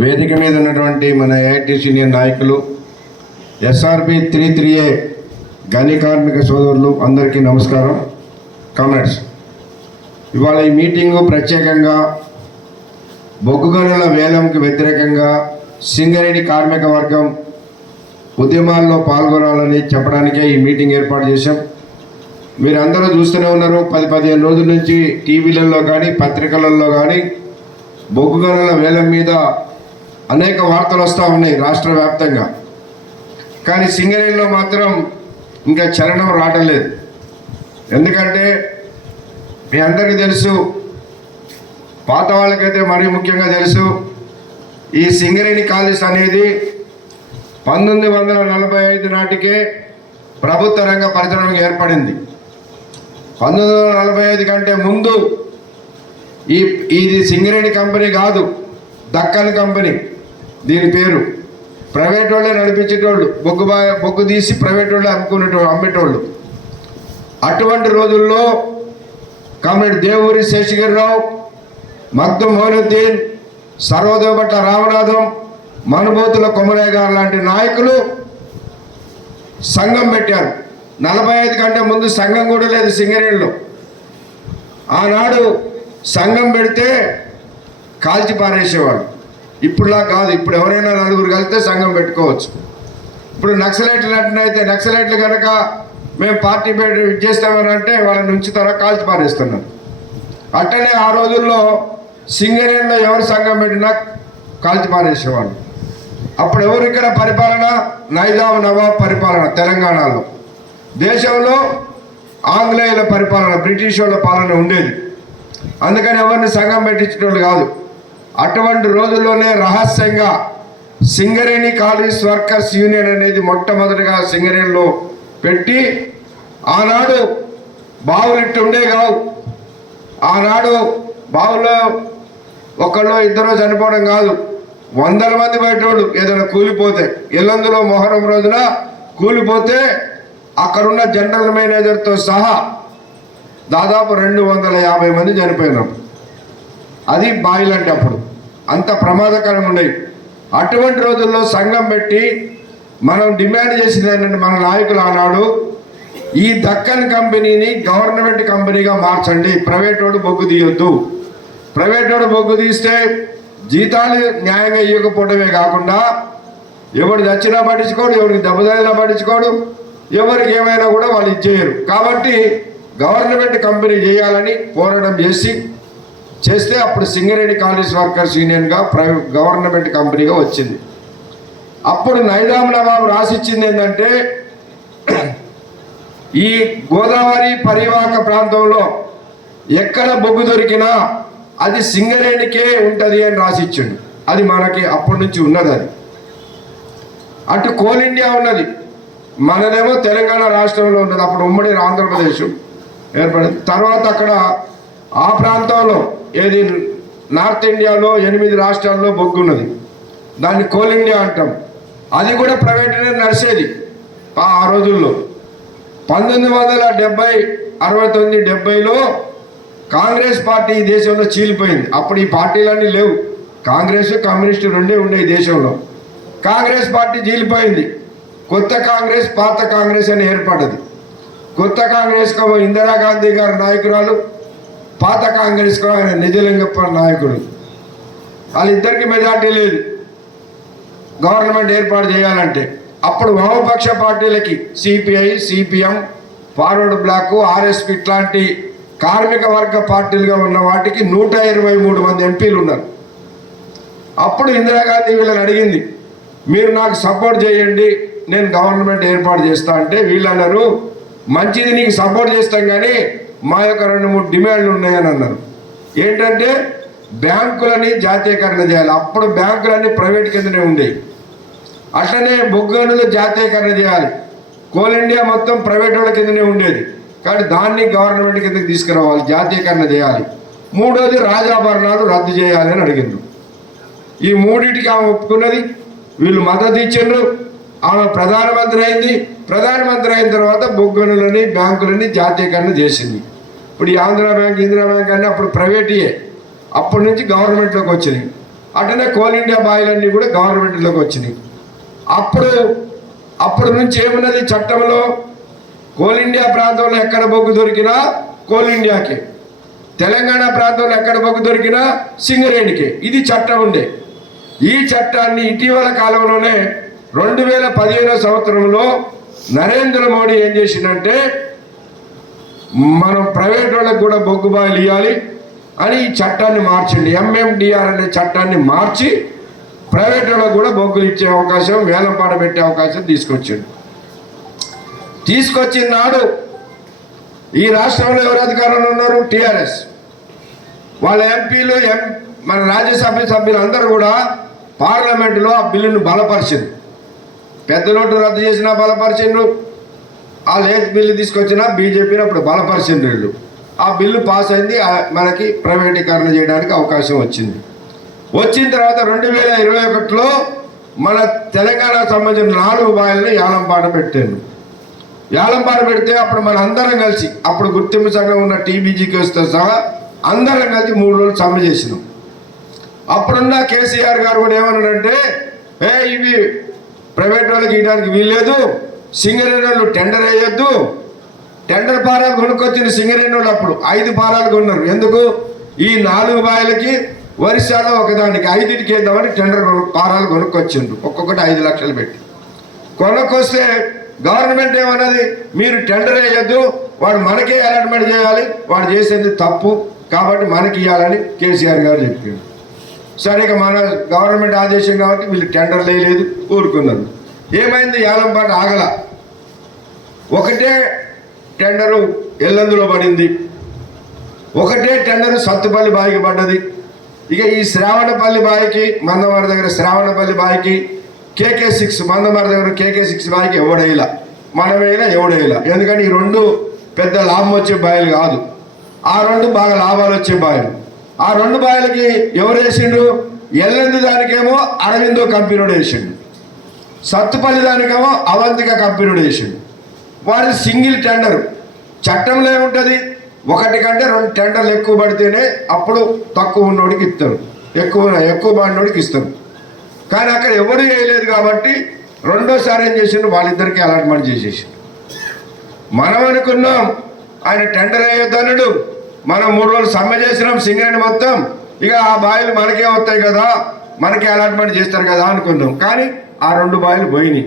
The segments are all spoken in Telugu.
వేదిక మీద ఉన్నటువంటి మన ఏఐటి సీనియర్ నాయకులు, ఎస్ఆర్బి 33A గని కార్మిక సోదరులు అందరికీ నమస్కారం. కామ్రేడ్స్, ఇవాళ ఈ మీటింగు ప్రత్యేకంగా బొగ్గు గనుల వేలంకి వ్యతిరేకంగా సింగరేణి కార్మిక వర్గం ఉద్యమాల్లో పాల్గొనాలని చెప్పడానికే ఈ మీటింగ్ ఏర్పాటు చేశాం. మీరందరూ చూస్తూనే ఉన్నారు, 10-15 రోజుల నుంచి టీవీలలో కానీ పత్రికలలో కానీ బొగ్గు గనుల వేలం మీద అనేక వార్తలు వస్తూ ఉన్నాయి రాష్ట్ర వ్యాప్తంగా. కానీ సింగరేణిలో మాత్రం ఇంకా చలనం రావటం లేదు. ఎందుకంటే మీ అందరికీ తెలుసు, పాత వాళ్ళకైతే మరీ ముఖ్యంగా తెలుసు, ఈ సింగరేణి కాలేజ్ అనేది 1945 నాటికే ప్రభుత్వ రంగ పరిశ్రమగా ఏర్పడింది. 1945 కంటే ముందు ఇది సింగరేణి కంపెనీ కాదు, దక్కన్ కంపెనీ దీని పేరు. ప్రైవేట్ వాళ్ళే నడిపించేటోళ్ళు, బొగ్గు తీసి ప్రైవేట్ వాళ్ళే అమ్మేటోళ్ళు. అటువంటి రోజుల్లో కామ్రేడ్ దేవురి శేషగిరిరావు, మగ్దు మోయినుద్దీన్, సర్వదేవపట్ల రామనాథం, మనుబోతుల కొమరయ్య గారు లాంటి నాయకులు సంఘం పెట్టారు. 45 కంటే ముందు సంఘం కూడా లేదు సింగరేణిలో. ఆనాడు సంఘం పెడితే కాల్చి పారేసేవాడు. ఇప్పుడులా కాదు, ఇప్పుడు ఎవరైనా నలుగురు కలిస్తే సంఘం పెట్టుకోవచ్చు. ఇప్పుడు నక్సలైట్లు అంటున్నైతే నక్సలైట్లు కనుక మేము పార్టీ చేస్తామని అంటే వాళ్ళని ఉంచుతారా, కాల్చి పారేస్తున్నారు. అట్టనే ఆ రోజుల్లో సింగరేణిలో ఎవరు సంఘం పెట్టినా కాల్చి పారేసేవాళ్ళు. అప్పుడు ఎవరు ఇక్కడ పరిపాలన? నైజాం నవాబ్ పరిపాలన తెలంగాణలో. దేశంలో ఆంగ్లేయుల పరిపాలన, బ్రిటిష్ వాళ్ళ పాలన ఉండేది. అందుకని ఎవరిని సంఘం పెట్టించేటోళ్ళు కాదు. అటువంటి రోజుల్లోనే రహస్యంగా సింగరేణి కాలేజ్ వర్కర్స్ యూనియన్ అనేది మొట్టమొదటిగా సింగరేణిలో పెట్టి, ఆనాడు బావులు ఇట్టు ఉండే కావు. ఆనాడు బావుల్లో ఒకళ్ళు ఇద్దరు చనిపోవడం కాదు, 100 మంది బయటోళ్ళు ఏదైనా కూలిపోతే, ఎల్లందులో మొహరం రోజున కూలిపోతే అక్కడున్న జనరల్ మేనేజర్తో సహా దాదాపు 250 మంది చనిపోయినారు. అది బాయిలు అంటే అప్పుడు అంత ప్రమాదకరంగా ఉండేవి. అటువంటి రోజుల్లో సంఘం పెట్టి మనం డిమాండ్ చేసింది ఏంటంటే, మన నాయకులు ఆనాడు ఈ దక్కన్ కంపెనీని గవర్నమెంట్ కంపెనీగా మార్చండి, ప్రైవేట్ వాడు బొగ్గు తీయొద్దు. ప్రైవేట్ వాడు బొగ్గు తీస్తే జీతాలు న్యాయంగా ఇవ్వకపోవడమే కాకుండా ఎవడు చచ్చినా పట్టించుకోడు, ఎవరికి దెబ్బతగినా పట్టించుకోడు, ఎవరికి ఏమైనా కూడా వాళ్ళు ఇచ్చేయరు. కాబట్టి గవర్నమెంట్ కంపెనీ చేయాలని పోరాటం చేస్తే అప్పుడు సింగరేణి కాలేజ్ వర్కర్స్ యూనియన్గా గవర్నమెంట్ కంపెనీగా వచ్చింది. అప్పుడు నైజాం నవాబు రాసిచ్చింది ఏంటంటే, ఈ గోదావరి పరివాహక ప్రాంతంలో ఎక్కడ బొగ్గు దొరికినా అది సింగరేణికే ఉంటుంది అని రాసిచ్చిండు. అది మనకి అప్పటి నుంచి ఉన్నది. అది అటు కోల్ ఇండియా ఉన్నది, మనదేమో తెలంగాణ రాష్ట్రంలో ఉన్నది. అప్పుడు ఉమ్మడి ఆంధ్రప్రదేశ్ ఏర్పడింది. తర్వాత అక్కడ ఆ ప్రాంతంలో ఏది నార్త్ ఇండియాలో 8 రాష్ట్రాల్లో బొగ్గు ఉన్నది, దాన్ని కోల్ ఇండియా అంటాం. అది కూడా ప్రైవేట్గానే నడిచేది ఆ రోజుల్లో. 1970, 69, 70లో కాంగ్రెస్ పార్టీ ఈ దేశంలో చీలిపోయింది. అప్పుడు ఈ పార్టీలన్నీ లేవు, కాంగ్రెస్ కమ్యూనిస్టు రెండే ఉండే ఈ దేశంలో. కాంగ్రెస్ పార్టీ చీలిపోయింది, కొత్త కాంగ్రెస్ పాత కాంగ్రెస్ అని ఏర్పడ్డది. కొత్త కాంగ్రెస్కు ఇందిరాగాంధీ గారి నాయకురాలు, పాత కాంగ్రెస్కు ఆయన నిజలింగప్ప నాయకుడు. వాళ్ళిద్దరికి మెజార్టీ లేదు గవర్నమెంట్ ఏర్పాటు చేయాలంటే. అప్పుడు వామపక్ష పార్టీలకి CPI, CPM, Forward Bloc, RSP ఇట్లాంటి కార్మిక వర్గ పార్టీలుగా ఉన్న వాటికి 123 మంది ఎంపీలు ఉన్నారు. అప్పుడు ఇందిరాగాంధీ వీళ్ళని అడిగింది, మీరు నాకు సపోర్ట్ చేయండి, నేను గవర్నమెంట్ ఏర్పాటు చేస్తా అంటే వీళ్ళు అన్నారు, మంచిది నీకు సపోర్ట్ చేస్తాం కానీ మా యొక్క 2-3 డిమాండ్లు ఉన్నాయని అన్నారు. ఏంటంటే బ్యాంకులని జాతీయకరణ చేయాలి. అప్పుడు బ్యాంకులన్నీ ప్రైవేట్ కిందనే ఉండేవి. అట్లనే బొగ్గు గనులు జాతీయకరణ చేయాలి. కోల్ ఇండియా మొత్తం ప్రైవేట్ వాళ్ళ కిందనే ఉండేది, కానీ దాన్ని గవర్నమెంట్ కిందకి తీసుకురావాలి, జాతీయకరణ చేయాలి. మూడోది రాజాభరణాలు రద్దు చేయాలి అని అడిగిండ్రు. ఈ మూడింటికి ఆమె ఒప్పుకున్నది, వీళ్ళు మద్దతు ఇచ్చిండ్రు. ఆమె ప్రధానమంత్రి అయింది. ప్రధానమంత్రి అయిన తర్వాత బొగ్గు గనులని బ్యాంకులని జాతీయకరణ చేసింది. ఇప్పుడు ఈ ఆంధ్ర బ్యాంక్, ఇందిరా బ్యాంక్ అన్నీ అప్పుడు ప్రైవేటీయే, అప్పటి నుంచి గవర్నమెంట్లోకి వచ్చినాయి. అటనే కోల్ ఇండియా బాయిలన్నీ కూడా గవర్నమెంట్లోకి వచ్చినాయి. అప్పుడు నుంచి ఏమున్నది చట్టంలో, కోల్ ఇండియా ప్రాంతంలో ఎక్కడ బొగ్గు దొరికినా కోల్ ఇండియాకే, తెలంగాణ ప్రాంతంలో ఎక్కడ బొగ్గు దొరికినా సింగరేణికే. ఇది చట్టం ఉండే. ఈ చట్టాన్ని ఇటీవల కాలంలోనే 2015 సంవత్సరంలో నరేంద్ర మోడీ ఏం చేసిందంటే, మనం ప్రైవేట్ వాళ్ళకు కూడా బొగ్గు బాయిలు ఇవ్వాలి అని ఈ చట్టాన్ని మార్చండి. MMDR అనే చట్టాన్ని మార్చి ప్రైవేట్ వాళ్ళకు కూడా బొగ్గులు ఇచ్చే అవకాశం, వేలం పాట పెట్టే అవకాశం తీసుకొచ్చిన నాడు ఈ రాష్ట్రంలో ఎవరు అధికారంలో ఉన్నారు? TRS. వాళ్ళ ఎంపీలు, మన రాజ్యసభ సభ్యులు అందరూ కూడా పార్లమెంటులో ఆ బిల్లును బలపరిచింది. పెద్ద నోటు రద్దు చేసినా బలపరిచిండ్రు, ఆ లేత్ బిల్లు తీసుకొచ్చినా బీజేపీని అప్పుడు బలపరిచిండ్రు వీళ్ళు. ఆ బిల్లు పాస్ అయింది, మనకి ప్రైవేటీకరణ చేయడానికి అవకాశం వచ్చింది. వచ్చిన తర్వాత 2021లో మన తెలంగాణకు సంబంధించిన 4 బాయిల్ని యాలంపాట పెట్టారు. యాలంపాట పెడితే అప్పుడు మన అందరం కలిసి, అప్పుడు గుర్తింపు సంఘం ఉన్న TBGKతో సహా అందరం కలిసి 3 రోజులు సమ్మె చేసినాం. అప్పుడున్న కేసీఆర్ గారు కూడా ఏమన్నాడంటే, ఇవి ప్రైవేట్ వాళ్ళకి ఇవ్వడానికి వీల్లేదు, సింగరేణి వాళ్ళు టెండర్ వేయొద్దు. టెండర్ పారాలు కొనుక్కొచ్చిన సింగరేణి వాళ్ళు అప్పుడు 5 పారాలు కొన్నారు. ఎందుకు? ఈ 4 బాయిలకి ఒరిస్సాలో ఒకదానికి 5కి వేద్దామని టెండర్ పారాలు కొనుక్కొచ్చిండ్రు, ఒక్కొక్కటి 5 లక్షలు పెట్టి. కొనుక్కొస్తే గవర్నమెంట్ ఏమన్నది, మీరు టెండర్ వేయొద్దు, వాడు మనకే అలాట్మెంట్ చేయాలి, వాడు చేసేది తప్పు కాబట్టి మనకి ఇవ్వాలని కేసీఆర్ గారు చెప్పారు. సరే, ఇక మన గవర్నమెంట్ ఆదేశం కాబట్టి వీళ్ళు టెండర్ వేయలేదు, ఊరుకున్నారు. ఏమైంది? యాలంపాట ఆగల. ఒకటే టెండరు ఎల్లందులో పడింది, ఒకటే టెండరు సత్తుపల్లి బాయికి పడ్డది. ఇక ఈ శ్రావణపల్లి బాయికి, మందమారి దగ్గర శ్రావణపల్లి బాయికి, KK6 మందమారి దగ్గర KK6 బాయికి ఎవడేలా, మనమేలా ఎవడేలా. ఎందుకంటే ఈ 2 పెద్ద లాభం వచ్చే బాయిలు కాదు, ఆ 2 బాగా లాభాలు వచ్చే బాయిలు. ఆ 2 బాయిలకి ఎవరు వేసిండ్రు? ఎల్లందు దానికేమో అరవిందో కంపెనీడు వేసిండు, సత్తుపల్లి దానికేమో అవంతిక కంపెనీడు వేసిండు. వారి సింగిల్ టెండర్. చట్టంలో ఏముంటుంది? 1 కంటే 2 టెండర్లు ఎక్కువ పడితేనే అప్పుడు తక్కువ ఉన్నోడికి ఇస్తారు, ఎక్కువ పడినోడికి ఇస్తారు. కానీ అక్కడ ఎవరు వేయలేదు కాబట్టి రెండోసారి ఏం చేసిండు? వాళ్ళిద్దరికీ అలాట్మెంట్ చేసేసిండు. మనం అనుకున్నాం ఆయన టెండర్ వేయొద్దన్నాడు, మనం 3 రోజులు సమ్మె చేసినాం సింగరేణి మొత్తం, ఇక ఆ బాయిలు మనకే వస్తాయి కదా, మనకే అలాట్మెంట్ చేస్తారు కదా అనుకున్నాం. కానీ ఆ 2 బాయిలు పోయినాయి.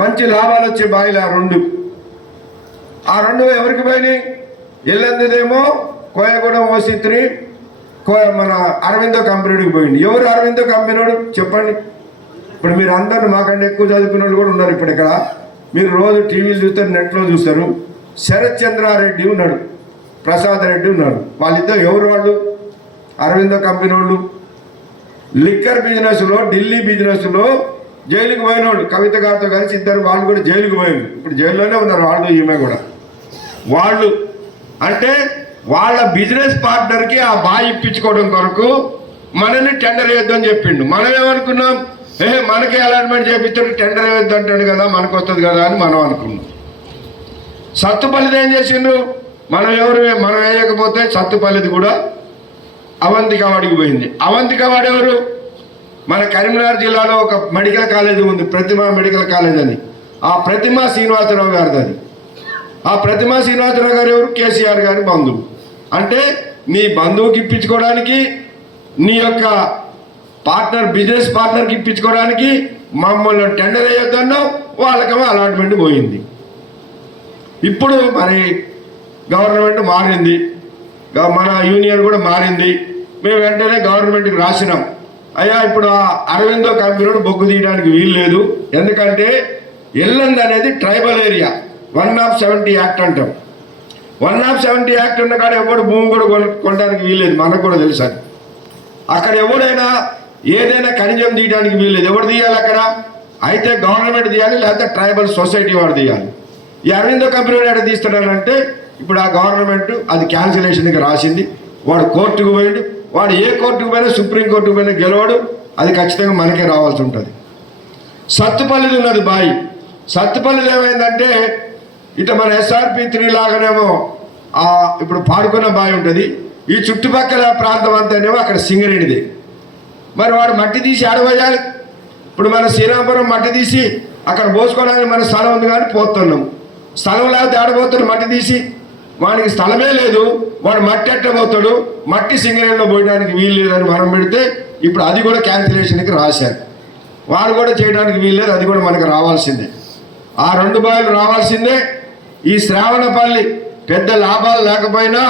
మంచి లాభాలు వచ్చే బాయిలు ఆ రెండు ఎవరికి పోయినాయి? ఎల్లందుదేమో కోయగూడెం OC3 మన అరవిందో కంపెనీకి పోయింది. ఎవరు అరవిందో కంపెనీడు చెప్పండి? ఇప్పుడు మీరు అందరూ మాకంటే ఎక్కువ చదువుకున్న వాళ్ళు కూడా ఉన్నారు ఇప్పుడు ఇక్కడ. మీరు రోజు టీవీలు చూస్తారు, నెట్లో చూస్తారు. శరత్ చంద్రారెడ్డి ఉన్నాడు, ప్రసాద్ రెడ్డి ఉన్నాడు. వాళ్ళిద్దరు ఎవరు? వాళ్ళు అరవిందో కంపెనీ వాళ్ళు. లిక్కర్ బిజినెస్లో, ఢిల్లీ బిజినెస్లో జైలుకి పోయినోళ్ళు, కవిత గారితో కలిసి ఇద్దరు వాళ్ళు కూడా జైలుకి పోయారు. ఇప్పుడు జైల్లోనే ఉన్నారు వాళ్ళు, ఈమె కూడా. వాళ్ళు అంటే వాళ్ళ బిజినెస్ పార్ట్నర్కి ఆ బాయ్ ఇప్పించుకోవడం కొరకు మనని టెండర్ వేయొద్దని చెప్పిండు. మనం ఏమనుకున్నాం? మనకి అలాట్మెంట్ చేపిస్తాడు, టెండర్ వేయొద్దు అంటాడు కదా, మనకు వస్తుంది కదా అని మనం అనుకున్నాం. సత్తుపల్లిది ఏం చేసిండు? మనం వేయకపోతే సత్తుపల్లిది కూడా అవంతిక వాడికి పోయింది. అవంతిక వాడెవరు? మన కరీంనగర్ జిల్లాలో ఒక మెడికల్ కాలేజ్ ఉంది, ప్రతిమ మెడికల్ కాలేజ్ అని. ఆ ప్రతిమ శ్రీనివాసరావు గారిది అది. ఆ ప్రతిమ శ్రీనివాసరావు గారు ఎవరు? కేసీఆర్ గారి బంధువు. అంటే నీ బంధువుకి ఇప్పించుకోవడానికి, నీ యొక్క బిజినెస్ పార్ట్నర్కి ఇప్పించుకోవడానికి మమ్మల్ని టెండర్ వేయొద్దన్నావు, వాళ్ళకేమో అలాట్మెంట్ పోయింది. ఇప్పుడు మరి గవర్నమెంట్ మారింది, మన యూనియన్ కూడా మారింది. మేము వెంటనే గవర్నమెంట్కి రాసినాం, అయ్యా ఇప్పుడు ఆ అరవిందో కంపెనీడు బొగ్గు తీయడానికి వీలు లేదు, ఎందుకంటే ఎల్లంది అనేది ట్రైబల్ ఏరియా, 170 యాక్ట్ అంటాం. 170 యాక్ట్ ఉన్న కాడ ఎవడు భూమి కూడా కొనడానికి వీల్లేదు, మనకు కూడా తెలుసు అది. అక్కడ ఎవడైనా ఏదైనా ఖనిజం తీయడానికి వీల్లేదు. ఎవడు తీయాలి అక్కడ? అయితే గవర్నమెంట్ తీయాలి, లేకపోతే ట్రైబల్ సొసైటీ వాడు తీయాలి. ఈ అరవిందో కంపెనీ ఎక్కడ తీస్తున్నాడంటే ఇప్పుడు ఆ గవర్నమెంట్ అది క్యాన్సిలేషన్కి రాసింది. వాడు కోర్టుకు పోయిండు, వాడు ఏ కోర్టుకు పోయినా, సుప్రీంకోర్టుకు పోయినా గెలవాడు, అది ఖచ్చితంగా మనకే రావాల్సి ఉంటుంది. సత్తుపల్లిది ఉన్నది బాయి. సత్తుపల్లిది ఏమైందంటే ఇట మన SRP3 లాగానేమో ఇప్పుడు పాడుకున్న బావి ఉంటుంది, ఈ చుట్టుపక్కల ప్రాంతం అంతానేమో అక్కడ సింగరేణిది. మరి వాడు మట్టి తీసి ఆడబోయాలి. ఇప్పుడు మన శ్రీరామపురం మట్టి తీసి అక్కడ పోసుకోవడానికి మన స్థలం ఉంది కానీ పోతున్నాం. స్థలం లేకపోతే ఆడబోతున్నాడు మట్టి తీసి, వాడికి స్థలమే లేదు, వాడు మట్టి ఎట్టబోతాడు, మట్టి సింగరేణిలో పోయడానికి వీలు లేదని మనం పెడితే ఇప్పుడు అది కూడా క్యాన్సిలేషన్కి రాశారు. వాడు కూడా చేయడానికి వీలు లేదు, అది కూడా మనకు రావాల్సిందే. ఆ 2 బావిలు రావాల్సిందే. ఈ శ్రావణపల్లి పెద్ద లాభాలు లేకపోయినా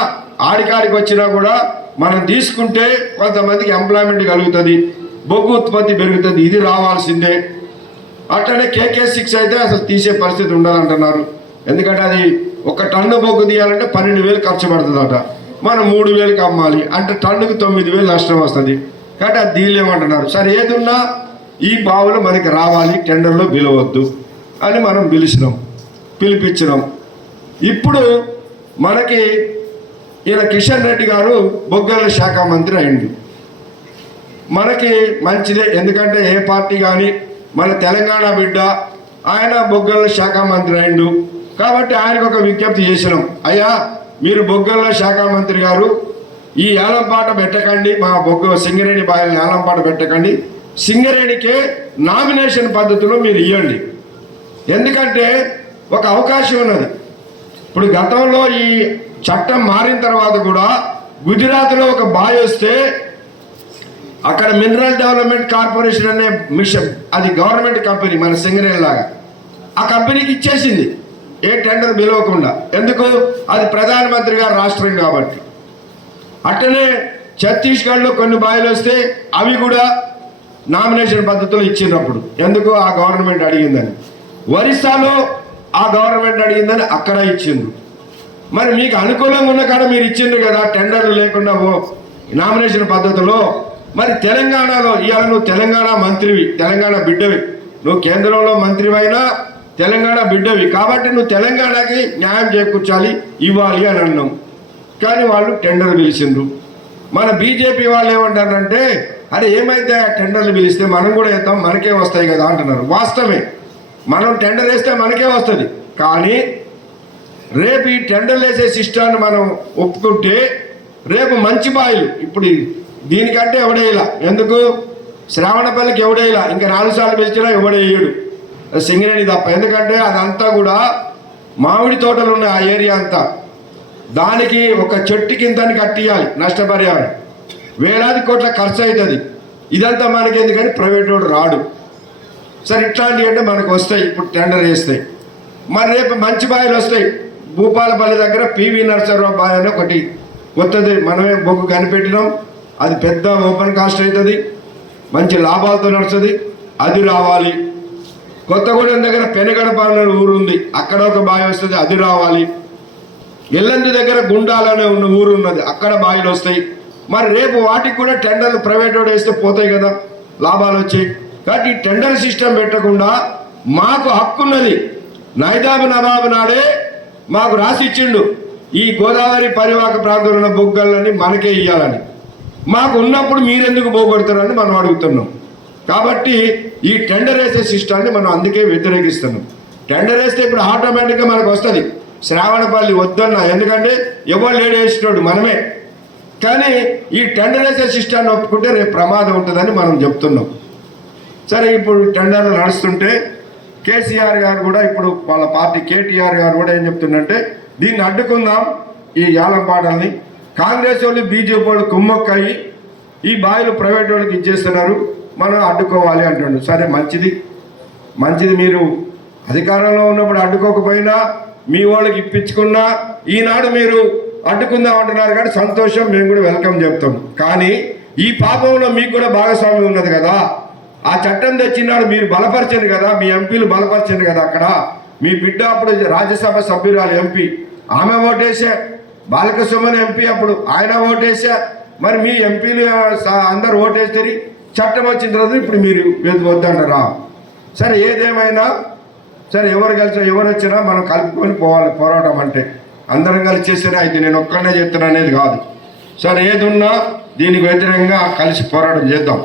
ఆడికాడికి వచ్చినా కూడా మనం తీసుకుంటే కొంతమందికి ఎంప్లాయ్మెంట్ కలుగుతుంది, బొగ్గు ఉత్పత్తి పెరుగుతుంది, ఇది రావాల్సిందే. అట్లనే KK6 అయితే అసలు తీసే పరిస్థితి ఉండదంటున్నారు. ఎందుకంటే అది 1 టన్ను బొగ్గు తీయాలంటే 12,000 ఖర్చు పడుతుందట. మనం 3,000కి అమ్మాలి అంటే టన్నుకు 9,000 నష్టం వస్తుంది. కాబట్టి అది తీయలేమంటున్నారు. సరే ఏదున్నా ఈ బావులు మనకి రావాలి, టెండర్లో పిలవద్దు అని మనం పిలిపించినాం. ఇప్పుడు మనకి ఈయన కిషన్ రెడ్డి గారు బొగ్గల శాఖ మంత్రి అయింది. మనకి మంచిదే, ఎందుకంటే ఏ పార్టీ కానీ మన తెలంగాణ బిడ్డ ఆయన బొగ్గల శాఖ మంత్రి అయిండు. కాబట్టి ఆయనకు ఒక విజ్ఞప్తి చేసినాం, అయ్యా మీరు బొగ్గల శాఖ మంత్రి గారు ఈ ఏలంపాట పెట్టకండి, మా సింగరేణి బాయిల ఏలంపాట పెట్టకండి, సింగరేణికే నామినేషన్ పద్ధతిలో మీరు ఇవ్వండి. ఎందుకంటే ఒక అవకాశం ఉన్నది. ఇప్పుడు గతంలో ఈ చట్టం మారిన తర్వాత కూడా గుజరాత్లో ఒక బావి వస్తే అక్కడ మినరల్ డెవలప్మెంట్ కార్పొరేషన్ అనే మిషన్, అది గవర్నమెంట్ కంపెనీ మన సింగరేణి లాగా, ఆ కంపెనీకి ఇచ్చేసింది ఏ టెండర్ పిలవకుండా. ఎందుకు? అది ప్రధానమంత్రి గారు రాష్ట్రం కాబట్టి. అట్టనే ఛత్తీస్గఢ్లో కొన్ని బావిలు వస్తే అవి కూడా నామినేషన్ పద్ధతిలో ఇచ్చినప్పుడు, ఎందుకు? ఆ గవర్నమెంట్ అడిగిందని. ఒరిస్సాలో ఆ గవర్నమెంట్ అడిగిందని అక్కడ ఇచ్చిండ్రు. మరి మీకు అనుకూలంగా ఉన్న కాడ మీరు ఇచ్చిండ్రు కదా టెండర్లు లేకుండా నామినేషన్ పద్ధతిలో. మరి తెలంగాణలో ఇవాళ నువ్వు తెలంగాణ మంత్రివి, తెలంగాణ బిడ్డవి, నువ్వు కేంద్రంలో మంత్రివైనా తెలంగాణ బిడ్డవి కాబట్టి నువ్వు తెలంగాణకి న్యాయం చేకూర్చాలి, ఇవ్వాలి అని అన్నాం. కానీ వాళ్ళు టెండర్ పిలిచిండ్రు. మన బీజేపీ వాళ్ళు ఏమంటారంటే, అరే ఏమైతే టెండర్లు పిలిస్తే మనం కూడా వేద్దాం, మనకే వస్తాయి కదా అంటున్నారు. వాస్తవమే, మనం టెండర్ వేస్తే మనకే వస్తుంది. కానీ రేపు ఈ టెండర్లు వేసే సిస్టాన్ని మనం ఒప్పుకుంటే రేపు మంచి బాయిలు, ఇప్పుడు దీనికంటే ఎవడేలా, ఎందుకు? శ్రావణపల్లికి ఎవడేలా, ఇంకా 4 సార్లు పిలిచినా ఎవడేయడు, సింగరేణి తప్ప. ఎందుకంటే అదంతా కూడా మామిడి తోటలు ఉన్నాయి ఆ ఏరియా అంతా. దానికి ఒక చెట్టు కిందని కట్టియాలి నష్టపరిహారం, వేలాది కోట్ల ఖర్చు అవుతుంది. ఇదంతా మనకి ఎందుకని ప్రైవేట్ వాడు రాడు. సరే ఇట్లాంటివి అంటే మనకు వస్తాయి, ఇప్పుడు టెండర్ వేస్తాయి. మరి రేపు మంచి బాయిలు వస్తాయి. భూపాలపల్లి దగ్గర PV నరసరావు బావి అని ఒకటి కొత్తది మనమే బొగ్గు కనిపెట్టినాం. అది పెద్ద ఓపెన్ కాస్ట్ అవుతుంది, మంచి లాభాలతో నడుస్తుంది, అది రావాలి. కొత్తగూడెం దగ్గర పెనగడప అనే ఊరు ఉంది, అక్కడ ఒక బావి వస్తుంది, అది రావాలి. ఎల్లంది దగ్గర గుండాలనే ఉన్న ఊరు ఉన్నది, అక్కడ బావిలు వస్తాయి. మరి రేపు వాటికి కూడా టెండర్లు ప్రైవేట్ వాడు వేస్తే పోతాయి కదా, లాభాలు వచ్చాయి. కాబట్టి ఈ టెండర్ సిస్టమ్ పెట్టకుండా మాకు హక్కు ఉన్నది. నవాబు నాడే మాకు రాసి ఇచ్చిండు, ఈ గోదావరి పరివాహక ప్రాంతంలో ఉన్న బొగ్గలని మనకే ఇవ్వాలని. మాకు ఉన్నప్పుడు మీరెందుకు పోగొడతారని మనం అడుగుతున్నాం. కాబట్టి ఈ టెండర్ వేసే సిస్టాన్ని మనం అందుకే వ్యతిరేకిస్తున్నాం. టెండర్ వేస్తే ఇప్పుడు ఆటోమేటిక్గా మనకు వస్తుంది. శ్రావణపల్లి వద్దన్నా, ఎందుకంటే ఎవరు లేడు వేసినోడు మనమే. కానీ ఈ టెండర్ వేసే సిస్టాన్ని ఒప్పుకుంటే రేపు ప్రమాదం ఉంటుందని మనం చెప్తున్నాం. సరే ఇప్పుడు టెండర్లు నడుస్తుంటే కేసీఆర్ గారు కూడా, ఇప్పుడు వాళ్ళ పార్టీ KTR గారు కూడా ఏం చెప్తుందంటే, దీన్ని అడ్డుకుందాం ఈ యాలంపాటల్ని, కాంగ్రెస్ వాళ్ళు BJP వాళ్ళు కుమ్మక్కయి ఈ బావిలు ప్రైవేట్ వాళ్ళకి ఇచ్చేస్తున్నారు, మనం అడ్డుకోవాలి అంటుండు. సరే మంచిది, మీరు అధికారంలో ఉన్నప్పుడు అడ్డుకోకపోయినా మీ వాళ్ళకి ఇప్పించుకున్నా ఈనాడు మీరు అడ్డుకుందాం అంటున్నారు కాబట్టి సంతోషం, మేము కూడా వెల్కమ్ చెప్తాం. కానీ ఈ పాపంలో మీకు కూడా భాగస్వామ్యం ఉన్నది కదా. ఆ చట్టం తెచ్చినాడు మీరు బలపరిచారు కదా, మీ ఎంపీలు బలపరిచారు కదా. అక్కడ మీ బిడ్డ అప్పుడు రాజ్యసభ సభ్యురాలు MP, ఆమె ఓటేసా. బాలక సుమన్ MP అప్పుడు ఆయన ఓటేసా. మరి మీ ఎంపీలు అందరు ఓటేస్తే చట్టం వచ్చిన తర్వాత ఇప్పుడు మీరు వద్దంటారా? సరే ఏదేమైనా సరే, ఎవరు వచ్చినా మనం కలుపుకొని పోవాలి. పోరాటం అంటే అందరం కలిసి చేస్తేనే అయితే, నేను ఒక్కనే చెప్తున్నా అనేది కాదు. సరే ఏదున్నా దీనికి వ్యతిరేకంగా కలిసి పోరాటం చేద్దాం.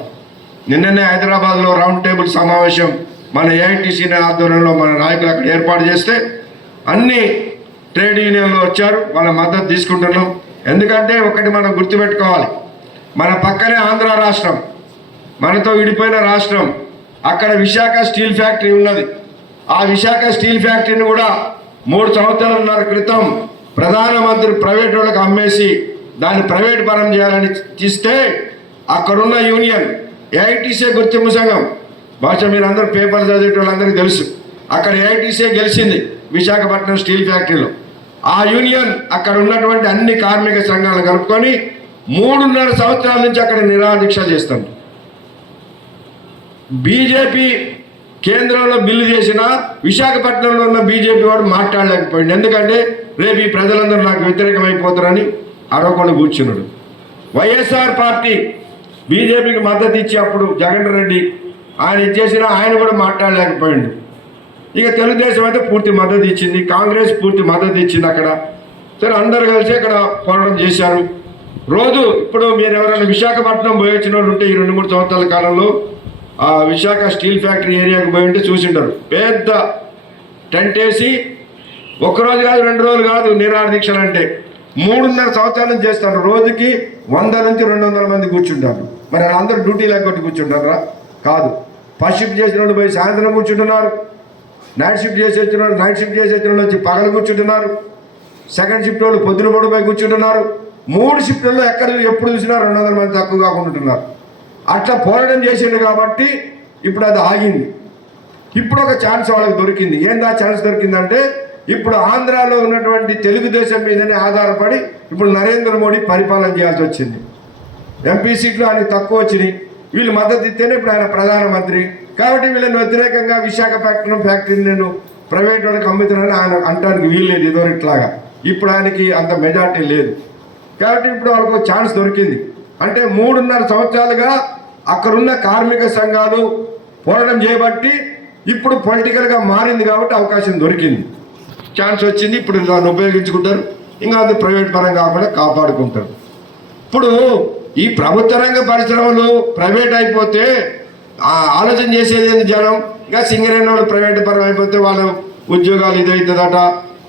నిన్ననే హైదరాబాద్లో రౌండ్ టేబుల్ సమావేశం మన AITC ఆధ్వర్యంలో మన నాయకులు అక్కడ ఏర్పాటు చేస్తే అన్ని ట్రేడ్ యూనియన్లు వచ్చారు, వాళ్ళ మద్దతు తీసుకుంటున్నాం. ఎందుకంటే ఒకటి మనం గుర్తుపెట్టుకోవాలి, మన పక్కనే ఆంధ్ర రాష్ట్రం, మనతో విడిపోయిన రాష్ట్రం. అక్కడ విశాఖ స్టీల్ ఫ్యాక్టరీ ఉన్నది. ఆ విశాఖ స్టీల్ ఫ్యాక్టరీని కూడా 3 సంవత్సరాల క్రితం ప్రధానమంత్రి ప్రైవేట్ వాళ్ళకి అమ్మేసి దాన్ని ప్రైవేట్ పరం చేయాలని తీస్తే అక్కడున్న యూనియన్ ఏఐటీసీ గుర్తింపు సంఘం, బహుశా మీరు అందరూ పేపర్ చదివే వాళ్ళందరికీ తెలుసు, అక్కడ ఏఐటీసీ గెలిచింది విశాఖపట్నం స్టీల్ ఫ్యాక్టరీలో. ఆ యూనియన్ అక్కడ ఉన్నటువంటి అన్ని కార్మిక సంఘాలను కలుపుకొని 3.5 సంవత్సరాల నుంచి అక్కడ నిరాదీక్ష చేస్తుంది. బీజేపీ కేంద్రంలో బిల్లు చేసిన విశాఖపట్నంలో ఉన్న బీజేపీ వాడు మాట్లాడలేకపోయింది. ఎందుకంటే రేపు ఈ ప్రజలందరూ నాకు వ్యతిరేకమైపోతారని అరవకుండా కూర్చున్నాడు. వైఎస్ఆర్ పార్టీ బీజేపీకి మద్దతు ఇచ్చి అప్పుడు జగన్ రెడ్డి ఆయన ఇచ్చేసిన ఆయన కూడా మాట్లాడలేకపోయింది. ఇక తెలుగుదేశం అయితే పూర్తి మద్దతు ఇచ్చింది, కాంగ్రెస్ పూర్తి మద్దతు ఇచ్చింది. అక్కడ సరే అందరు కలిసి అక్కడ పోరాటం చేశారు. రోజు ఇప్పుడు మీరు ఎవరైనా విశాఖపట్నం పోయి వచ్చిన వాళ్ళు ఉంటే ఈ 2-3 సంవత్సరాల కాలంలో ఆ విశాఖ స్టీల్ ఫ్యాక్టరీ ఏరియాకి పోయి ఉంటే చూసింటారు. పెద్ద టెంట్ వేసి ఒక్కరోజు కాదు 2 రోజులు కాదు నిరాదీక్షలు అంటే 3.5 సంవత్సరాల నుంచి చేస్తారు. రోజుకి 100 నుంచి 200 మంది కూర్చుంటారు. మరి వాళ్ళందరూ డ్యూటీ లేకపోతే కూర్చుంటారా? కాదు. ఫస్ట్ షిఫ్ట్ చేసిన వాళ్ళు పోయి సాయంత్రం కూర్చుంటున్నారు, నైట్ షిఫ్ట్ చేసి వచ్చిన వాళ్ళు వచ్చి పగలు కూర్చుంటున్నారు, సెకండ్ షిఫ్ట్ వాళ్ళు పొద్దున పొడిపోయి కూర్చుంటున్నారు. 3 షిఫ్ట్లలో ఎప్పుడు చూసినా 200 మంది తక్కువ కాకుండా ఉంటున్నారు. అట్లా పోరాటం చేసిండు కాబట్టి ఇప్పుడు అది ఆగింది. ఇప్పుడు ఒక ఛాన్స్ వాళ్ళకి దొరికింది. ఏందా ఛాన్స్ దొరికిందంటే ఇప్పుడు ఆంధ్రాలో ఉన్నటువంటి తెలుగుదేశం మీదనే ఆధారపడి ఇప్పుడు నరేంద్ర మోడీ పరిపాలన చేయాల్సి వచ్చింది. ఎంపీ సీట్లు ఆయనకు తక్కువ వచ్చినాయి. వీళ్ళు మద్దతు ఇస్తేనే ఇప్పుడు ఆయన ప్రధానమంత్రి. కాబట్టి వీళ్ళని వ్యతిరేకంగా విశాఖపట్నం ఫ్యాక్టరీని నేను ప్రైవేట్ వాళ్ళకి అమ్ముతున్నానని ఆయన అంటానికి వీల్లేదు ఇదివరట్లాగా. ఇప్పుడు ఆయనకి అంత మెజార్టీ లేదు. కాబట్టి ఇప్పుడు వాళ్ళకు ఛాన్స్ దొరికింది. అంటే 3.5 సంవత్సరాలుగా అక్కడున్న కార్మిక సంఘాలు పోరాటం చేయబట్టి ఇప్పుడు పొలిటికల్గా మారింది కాబట్టి అవకాశం దొరికింది, ఛాన్స్ వచ్చింది. ఇప్పుడు దాన్ని ఉపయోగించుకుంటారు. ఇంకా అది ప్రైవేట్ పరం కాకుండా కాపాడుకుంటారు. ఇప్పుడు ఈ ప్రభుత్వ రంగ పరిశ్రమలు ప్రైవేట్ అయిపోతే ఆలోచన చేసేది జనం, ఇంకా సింగరేణి వాళ్ళు ప్రైవేట్ పరం అయిపోతే వాళ్ళ ఉద్యోగాలు ఇదవుతుందట,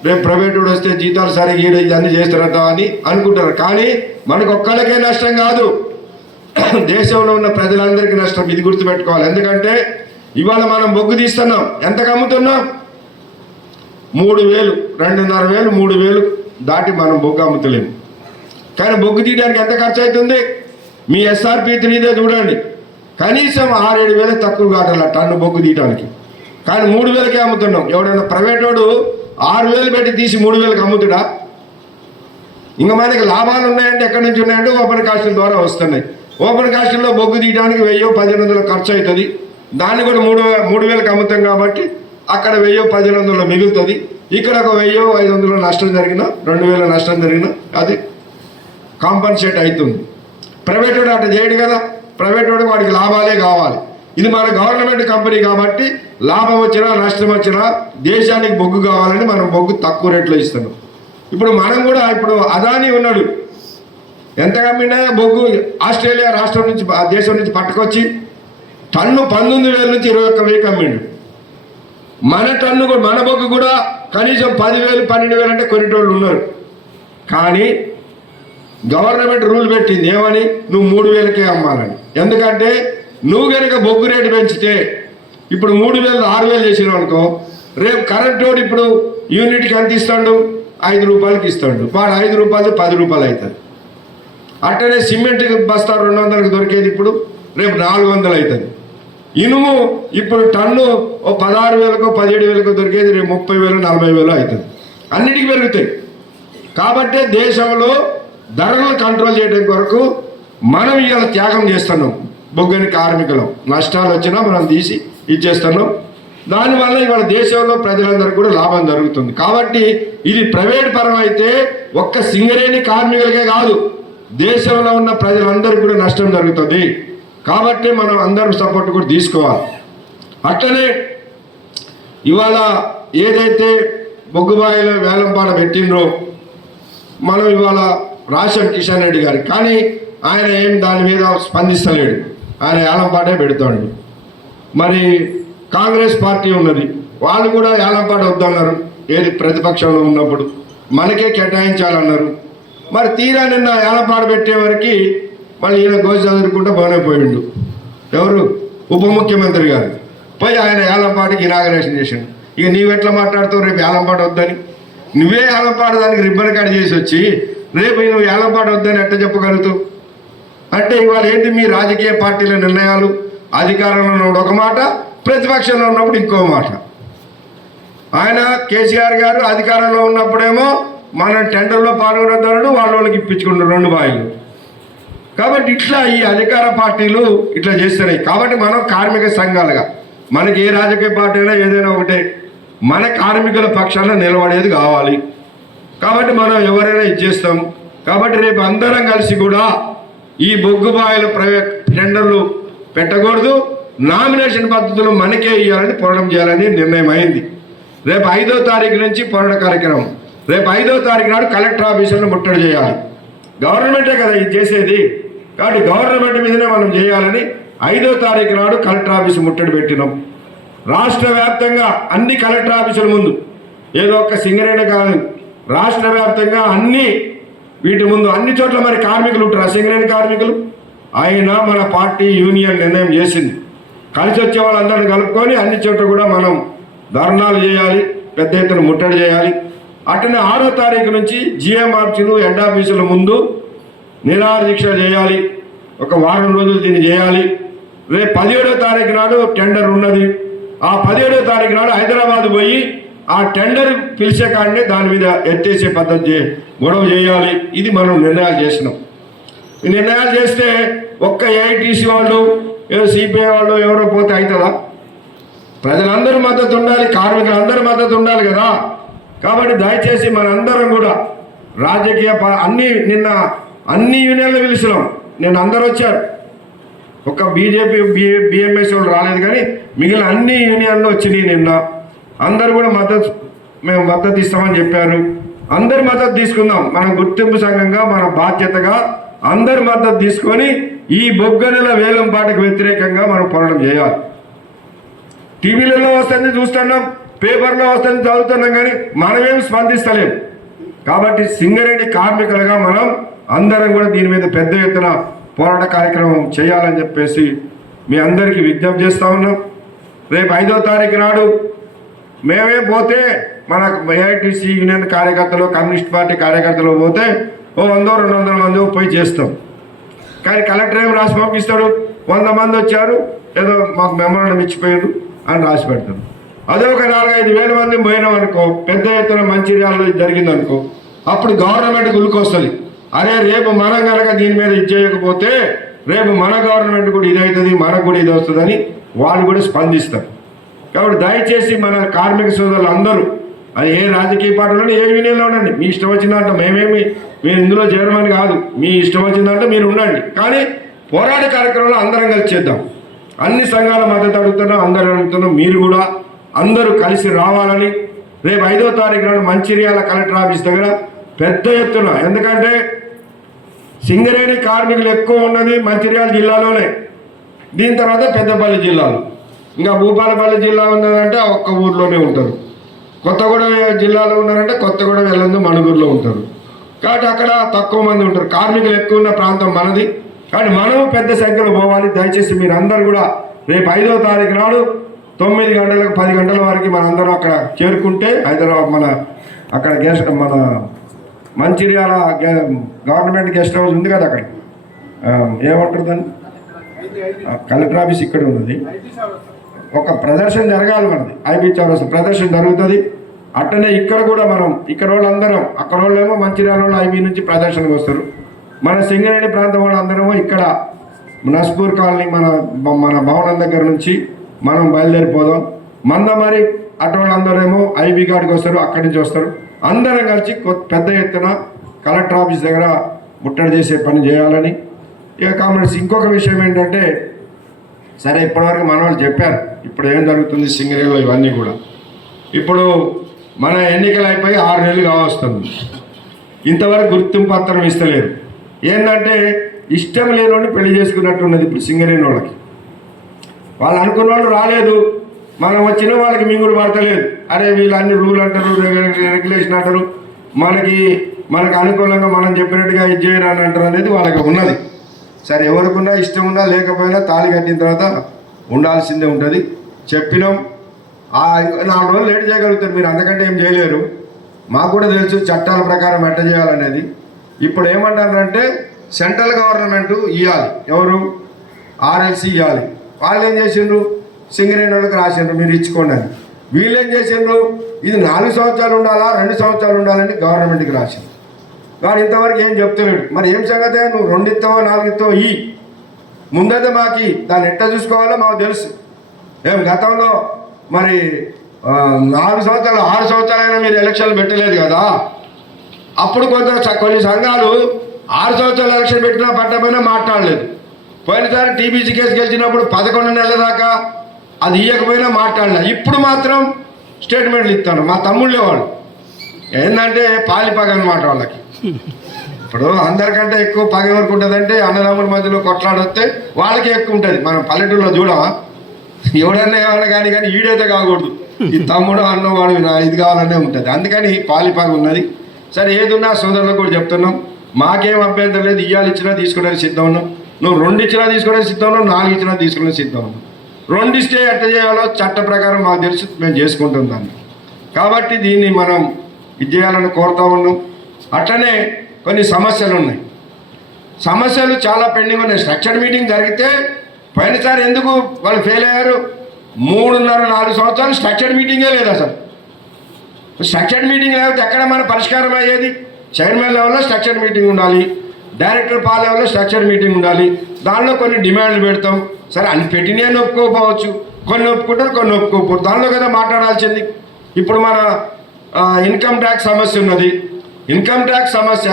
రేపు ప్రైవేట్ వాడు వస్తే జీతాలు సరిగ్గా ఇవన్నీ చేస్తారట అని అనుకుంటారు. కానీ మనకు ఒక్కళ్ళకే నష్టం కాదు, దేశంలో ఉన్న ప్రజలందరికీ నష్టం. ఇది గుర్తుపెట్టుకోవాలి. ఎందుకంటే ఇవాళ మనం బొగ్గు తీస్తున్నాం, ఎంతకు అమ్ముతున్నాం? 3,000, 2,500, 3,000 దాటి మనం బొగ్గు అమ్ముతలేము. కానీ బొగ్గు తీయడానికి ఎంత ఖర్చు అవుతుంది? మీ SRP 3 చూడండి, కనీసం 6-7 వేలు తక్కువ కాటల టన్ను బొగ్గు తీయడానికి. కానీ 3,000కే అమ్ముతున్నాం. ఎవడైనా ప్రైవేట్ వాడు 6,000 పెట్టి తీసి 3,000కి అమ్ముతుడా? ఇంకా మనకి లాభాలు ఉన్నాయంటే ఎక్కడి నుంచి ఉన్నాయంటే ఓపెన్ కాస్టుల ద్వారా వస్తున్నాయి. ఓపెన్ కాస్టుల్లో బొగ్గు తీయడానికి 1,000-1,500 ఖర్చు అవుతుంది. దాన్ని కూడా 3,000కి అమ్ముతాం కాబట్టి అక్కడ 1,000-1,500 మిగులుతుంది. ఇక్కడ ఒక 1,000-500 నష్టం జరిగినా, 2,000 నష్టం జరిగినా అది కాంపన్సేట్ అవుతుంది. ప్రైవేట్ వాడు అట్లా చేయడు కదా. ప్రైవేట్ వాడు వాడికి లాభాలే కావాలి. ఇది మన గవర్నమెంట్ కంపెనీ కాబట్టి లాభం వచ్చినా నష్టం వచ్చినా దేశానికి బొగ్గు కావాలని మనం బొగ్గు తక్కువ రేట్లో ఇస్తున్నాం. ఇప్పుడు మనం కూడా ఇప్పుడు అదానీ ఉన్నాడు, ఎంత కమ్మినా బొగ్గు ఆస్ట్రేలియా రాష్ట్రం నుంచి దేశం నుంచి పట్టుకొచ్చి టన్ను 19,000 నుంచి 21,000 అమ్మిండు. మన టన్ను కూడా మన బొగ్గు కూడా కనీసం 10,000, 12,000 అంటే కొనేటోళ్ళు ఉన్నారు. కానీ గవర్నమెంట్ రూల్ పెట్టింది ఏమని, నువ్వు 3,000కే అమ్మాలని. ఎందుకంటే నువ్వు కనుక బొగ్గు రేటు పెంచితే ఇప్పుడు 3,000 6,000 చేసినావు అనుకో, రేపు కరెంట్ రోడ్ ఇప్పుడు యూనిట్కి ఎంత ఇస్తాడు? 5 రూపాయలకి ఇస్తాడు. వాడు 5 రూపాయలు 10 రూపాయలు అవుతుంది. అట్టనే సిమెంట్ బస్తా 200కి దొరికేది ఇప్పుడు రేపు 400 అవుతుంది. ఇనుము ఇప్పుడు టన్ను 16,000కో 17,000కో దొరికేది రేపు 30,000 40,000 అవుతుంది. అన్నిటికీ పెరుగుతాయి. కాబట్టి దేశంలో ధరలను కంట్రోల్ చేయడం కొరకు మనం ఇవాళ త్యాగం చేస్తున్నాం. బొగ్గని కార్మికులం నష్టాలు వచ్చినా మనం తీసి ఇచ్చేస్తున్నాం. దానివల్ల ఇవాళ దేశంలో ప్రజలందరికీ కూడా లాభం జరుగుతుంది. కాబట్టి ఇది ప్రైవేట్ పరం అయితే ఒక్క సింగరేణి కార్మికులకే కాదు, దేశంలో ఉన్న ప్రజలందరికీ కూడా నష్టం జరుగుతుంది. కాబట్టి మనం అందరం సపోర్ట్ కూడా తీసుకోవాలి. అట్లనే ఇవాళ ఏదైతే బొగ్గుబాయిలో వేలంపాట పెట్టిండ్రో మనం ఇవాళ రాజశేఖర్ కిషన్ రెడ్డి గారు, కానీ ఆయన ఏం దాని మీద స్పందిస్తలేడు, ఆయన వేలంపాటే పెడతాడు. మరి కాంగ్రెస్ పార్టీ ఉన్నది, వాళ్ళు కూడా వేలంపాట వద్దన్నారు. ఏది ప్రతిపక్షంలో ఉన్నప్పుడు మనకే కేటాయించాలన్నారు. మరి తీరా నిన్న వేలంపాట పెట్టే వరకు మళ్ళీ ఈయన గోసి చదువుకుంటూ బాగానే పోయిండు. ఎవరు ఉప ముఖ్యమంత్రి గారు పోయి ఆయన ఏలంపాటికి ఇనాగరేషన్ చేసిండు. ఇక నీవెట్లా మాట్లాడుతావు రేపు ఏలంపాట వద్దని? నువ్వే ఏలంపాట దానికి రిబ్బన్ కట్ చేసి వచ్చి రేపు నువ్వు ఏలంపాట వద్దని ఎట్లా చెప్పగలుగుతావు? అంటే ఇవాళ ఏంటి మీ రాజకీయ పార్టీల నిర్ణయాలు? అధికారంలో ఉన్నప్పుడు ఒక మాట, ప్రతిపక్షంలో ఉన్నప్పుడు ఇంకో మాట. ఆయన కేసీఆర్ గారు అధికారంలో ఉన్నప్పుడేమో మనం టెండర్లో పాల్గొనొద్దన్నాడు, వాళ్ళకి ఇప్పించుకుంటారు 2 బాయిలు. కాబట్టి ఇట్లా ఈ అధికార పార్టీలు ఇట్లా చేస్తున్నాయి. కాబట్టి మనం కార్మిక సంఘాలుగా మనకి ఏ రాజకీయ పార్టీ అయినా ఏదైనా ఒకటే, మన కార్మికుల పక్షాన నిలబడేది కావాలి. కాబట్టి మనం ఎవరైనా ఇచ్చేస్తాం. కాబట్టి రేపు అందరం కలిసి కూడా ఈ బొగ్గు బాయిల ప్రైవేట్ టెండర్లు పెట్టకూడదు, నామినేషన్ పద్ధతులు మనకే ఇవ్వాలని పోరాటం చేయాలని నిర్ణయం అయింది. రేపు 5వ తారీఖు నుంచి పోరాట కార్యక్రమం. రేపు 5వ తారీఖు నాడు కలెక్టర్ ఆఫీసులను ముట్టడి చేయాలి. గవర్నమెంటే కదా ఇది చేసేది, కాబట్టి గవర్నమెంట్ మీదనే మనం చేయాలని 5వ తారీఖు నాడు కలెక్టర్ ఆఫీసు ముట్టడి పెట్టినాం. రాష్ట్ర వ్యాప్తంగా అన్ని కలెక్టర్ ఆఫీసుల ముందు, ఏదో ఒక్క సింగరేణి కాదు, రాష్ట్ర వ్యాప్తంగా వీటి ముందు అన్ని చోట్ల మరి కార్మికులు ఉంటారు, సింగరేణి కార్మికులు. అయినా మన పార్టీ యూనియన్ నిర్ణయం చేసింది, కలిసి వచ్చే వాళ్ళందరినీ కలుపుకొని అన్ని చోట్ల కూడా మనం ధర్నాలు చేయాలి, పెద్ద ఎత్తున ముట్టడి చేయాలి. అట్లనే 6వ తారీఖు నుంచి జిఎం ఆఫీసులు, హెడ్ ఆఫీసుల ముందు నిరాహార దీక్ష చేయాలి. ఒక వారం రోజులు దీన్ని చేయాలి. రేపు 17వ తారీఖు నాడు టెండర్ ఉన్నది. ఆ 17వ తారీఖు నాడు హైదరాబాద్ పోయి ఆ టెండర్ పిలిచే కాడనే దాని మీద ఎత్తేసే పద్ధతి గొడవ చేయాలి. ఇది మనం నిర్ణయాలు చేసినాం. ఈ నిర్ణయాలు చేస్తే ఒక్క ఏఐటీసీ వాళ్ళు, ఏదో సిపిఐ వాళ్ళు ఎవరో పోతే అవుతుందా? ప్రజలందరూ మద్దతు ఉండాలి, కార్మికులందరూ మద్దతు ఉండాలి కదా. కాబట్టి దయచేసి మనందరం కూడా రాజకీయ నిన్న అన్ని యూనియన్లు పిలిచినాం. నేను అందరూ వచ్చారు, ఒక్క బీజేపీ బిఎంఎస్ వాళ్ళు రాలేదు, కానీ మిగిలిన అన్ని యూనియన్లు వచ్చినాయి నిన్న. అందరూ కూడా మేము మద్దతు ఇస్తామని చెప్పారు. అందరి మద్దతు తీసుకుందాం. మనం గుర్తింపు సంఘంగా మన బాధ్యతగా అందరి మద్దతు తీసుకొని ఈ బొగ్గనుల వేలంపాటకు వ్యతిరేకంగా మనం పోరాటం చేయాలి. టీవీలలో వస్తుంది చూస్తున్నాం, పేపర్లో వస్తుంది చదువుతున్నాం, కానీ మనమేం స్పందిస్తలేం. కాబట్టి సింగరేణి కార్మికులుగా మనం అందరం కూడా దీని మీద పెద్ద ఎత్తున పోరాట కార్యక్రమం చేయాలని చెప్పేసి మీ అందరికీ విజ్ఞప్తి చేస్తూ ఉన్నాం. రేపు 5వ తారీఖు నాడు మేమే పోతే మన ఏఐటీసీ యూనియన్ కార్యకర్తలు, కమ్యూనిస్ట్ పార్టీ కార్యకర్తలు పోతే 100-200 మంది పోయి చేస్తాం. కానీ కలెక్టర్ ఏం రాసి పంపిస్తాడు, 100 మంది వచ్చారు, ఏదో మాకు మెమోరాండం ఇచ్చిపోయారు అని రాసి పెడతాడు. అదే ఒక 4-5 వేల మంది పోయినాం అనుకో, పెద్ద ఎత్తున మంచిర్యాలలో జరిగిందనుకో, అప్పుడు గవర్నమెంట్ గురికొస్తుంది. అరే రేపు మనం కనుక దీని మీద ఇది చేయకపోతే రేపు మన గవర్నమెంట్ కూడా ఇది అవుతుంది, మనకు కూడా ఇది వస్తుందని వాళ్ళు కూడా స్పందిస్తారు. కాబట్టి దయచేసి మన కార్మిక సోదరులు అందరూ, అది ఏ రాజకీయ పార్టీలో ఏ యూనియన్లో ఉండండి, మీ ఇష్టం వచ్చిందంటే మీరు ఇందులో చేరమని కాదు, మీ ఇష్టం వచ్చిందంటే మీరు ఉండండి. కానీ పోరాట కార్యక్రమంలో అందరం కలిసి చేద్దాం. అన్ని సంఘాల మద్దతు అడుగుతున్నాం, అందరూ అడుగుతున్నాం. మీరు కూడా అందరూ కలిసి రావాలని రేపు 5వ తారీఖు నాడు మంచిర్యాల కలెక్టర్ ఆఫీస్ దగ్గర పెద్ద ఎత్తున, ఎందుకంటే సింగరేణి కార్మికులు ఎక్కువ ఉన్నది మంచిర్యాల జిల్లాలోనే, దీని తర్వాత పెద్దపల్లి జిల్లాలో, ఇంకా భూపాలపల్లి జిల్లా ఉన్నదంటే ఒక్క ఊర్లోనే ఉంటారు. కొత్తగూడెం జిల్లాలో ఉన్నారంటే కొత్తగూడెం వెళ్ళందు మణుగూరులో ఉంటారు. కాబట్టి అక్కడ తక్కువ మంది ఉంటారు. కార్మికులు ఎక్కువ ఉన్న ప్రాంతం మనది. కానీ మనం పెద్ద సంఖ్యలో పోవాలి. దయచేసి మీరు అందరూ కూడా రేపు 5వ తారీఖు నాడు 9 గంటలకు 10 గంటల వరకు మనందరం అక్కడ చేరుకుంటే, హైదరాబాద్ అక్కడ మన మంచిర్యాల గవర్నమెంట్ గెస్ట్ హౌస్ ఉంది కదా, అక్కడ ఏమంటారు దాన్ని, కలెక్టర్ ఆఫీస్ ఇక్కడ ఉన్నది. ఒక ప్రదర్శన జరగాలి మనది, ఐబీ చౌరస్తా ప్రదర్శన జరుగుతుంది. అట్టనే ఇక్కడ కూడా మనం ఇక్కడ వాళ్ళందరం, అక్కడ వాళ్ళేమో మంచిర్యాల వాళ్ళు ఐబీ నుంచి ప్రదర్శనకు వస్తారు. మన సింగరేణి ప్రాంతం వాళ్ళందరమో ఇక్కడ నస్పూర్ కాలనీ మన భవనం దగ్గర నుంచి మనం బయలుదేరిపోదాం. మరి అటు వాళ్ళందరేమో ఐబీ కాడికి వస్తారు, అక్కడి నుంచి వస్తారు. అందరం కలిసి పెద్ద ఎత్తున కలెక్టర్ ఆఫీస్ దగ్గర ముట్టడి చేసే పని చేయాలని. ఇక కామెంట్స్ ఇంకొక విషయం ఏంటంటే, సరే ఇప్పటివరకు మన వాళ్ళు చెప్పారు, ఇప్పుడు ఏం జరుగుతుంది సింగరేణిలో ఇవన్నీ కూడా. ఇప్పుడు మన ఎన్నికలు అయిపోయి 6 నెలలు కావస్తుంది, ఇంతవరకు గుర్తింపు పత్రం ఇస్తలేరు. ఏంటంటే ఇష్టం లేని పెళ్లి చేసుకున్నట్టున్నది ఇప్పుడు సింగరేణి వాళ్ళకి. వాళ్ళు అనుకున్న వాళ్ళు రాలేదు, మనం వచ్చిన వాళ్ళకి మింగుడు పడతలేదు. అరే వీళ్ళు అన్ని రూల్ అంటారు, రెగ్యులేషన్ అంటారు, మనకి అనుకూలంగా మనం చెప్పినట్టుగా ఇది చేయరు అని అంటారు అనేది వాళ్ళకి ఉన్నది. సరే ఎవరికున్నా ఇష్టం ఉన్నా లేకపోయినా తాళి కట్టిన తర్వాత ఉండాల్సిందే ఉంటుంది. చెప్పినాం. 4 రోజులు లేట్ చేయగలుగుతారు మీరు, అంతకంటే ఏం చేయలేరు. మాకు కూడా తెలుసు చట్టాల ప్రకారం ఎట్ట చేయాలనేది. ఇప్పుడు ఏమంటారంటే సెంట్రల్ గవర్నమెంట్ ఇవ్వాలి, ఎవరు ఆర్ఎల్సీ ఇవ్వాలి. వాళ్ళు ఏం చేసిండ్రు, సింగరేణి వాళ్ళకి రాసిండ్రు మీరు ఇచ్చుకోండి అని. వీళ్ళు ఏం చేసిండ్రు, ఇది 4 సంవత్సరాలు ఉండాలా 2 సంవత్సరాలు ఉండాలని గవర్నమెంట్కి రాసింది. కానీ ఇంతవరకు ఏం చెప్తలేడు. మరి ఏం సంగతే, నువ్వు 2 ఇస్తావో 4 ఇస్తావో ముందైతే మాకి దాన్ని ఎట్లా చూసుకోవాలో మాకు తెలుసు. ఏం గతంలో మరి 4 సంవత్సరాలు 6 సంవత్సరాలైనా మీరు ఎలక్షన్లు పెట్టలేదు కదా. అప్పుడు కొన్ని సంఘాలు 6 సంవత్సరాలు ఎలక్షన్ పెట్టినా పట్టకపోయినా మాట్లాడలేదు. పోయినసారి టీబీసీ కేసు గెలిచినప్పుడు 11 నెలల దాకా అది ఇవ్వకపోయినా మాట్లాడలే. ఇప్పుడు మాత్రం స్టేట్మెంట్లు ఇస్తాను. మా తమ్ముళ్ళే వాళ్ళు ఏంటంటే పాలిపగ అనమాట వాళ్ళకి. ఇప్పుడు అందరికంటే ఎక్కువ పగ ఎవరికి ఉంటుందంటే అన్నదమ్ముల మధ్యలో కొట్లాడొస్తే వాళ్ళకే ఎక్కువ ఉంటుంది. మనం పల్లెటూరులో చూడవా, ఎవడన్నా ఏమన్నా కానీ ఈడైతే కాకూడదు, ఈ తమ్ముడు అన్నవాడు ఇది కావాలనే ఉంటుంది. అందుకని పాలిపగ ఉన్నది. సరే ఏదున్నా సోదరులకు కూడా చెప్తున్నాం, మాకేం అభ్యంతరం లేదు. ఇవ్వాలి ఇచ్చినా తీసుకోవడానికి సిద్ధం ఉన్నాం. నువ్వు 2 ఇచ్చినా తీసుకోవడానికి సిద్ధం ఉన్నావు, 4 ఇచ్చినా తీసుకోవడానికి సిద్ధం ఉన్నావు. 2 ఇస్తే ఎట్ట చేయాలో చట్ట ప్రకారం మాకు తెలుసు, మేము చేసుకుంటాం దాన్ని. కాబట్టి దీన్ని మనం ఇది చేయాలని కోరుతా ఉన్నాం. అట్లనే కొన్ని సమస్యలు ఉన్నాయి. సమస్యలు చాలా పెండింగ్ ఉన్నాయి. స్ట్రక్చర్ మీటింగ్ జరిగితే పోయినసారి ఎందుకు వాళ్ళు ఫెయిల్ అయ్యారు? 3.5-4 సంవత్సరాలు స్ట్రక్చర్ మీటింగే లేదు అసలు. స్ట్రక్చర్ మీటింగ్ లేకపోతే ఎక్కడ మన పరిష్కారం అయ్యేది? చైర్మన్ లెవెల్లో స్ట్రక్చర్ మీటింగ్ ఉండాలి, డైరెక్టర్ పా లెవెల్లో స్ట్రక్చర్ మీటింగ్ ఉండాలి. దానిలో కొన్ని డిమాండ్లు పెడతాం. సరే అని పెట్టినే ఒప్పుకోకపోవచ్చు, కొన్ని ఒప్పుకుంటారు, కొన్ని ఒప్పుకోకపోరు. దానిలో కదా మాట్లాడాల్సింది. ఇప్పుడు మన ఇన్కమ్ ట్యాక్స్ సమస్య ఉన్నది. ఇన్కమ్ ట్యాక్స్ సమస్య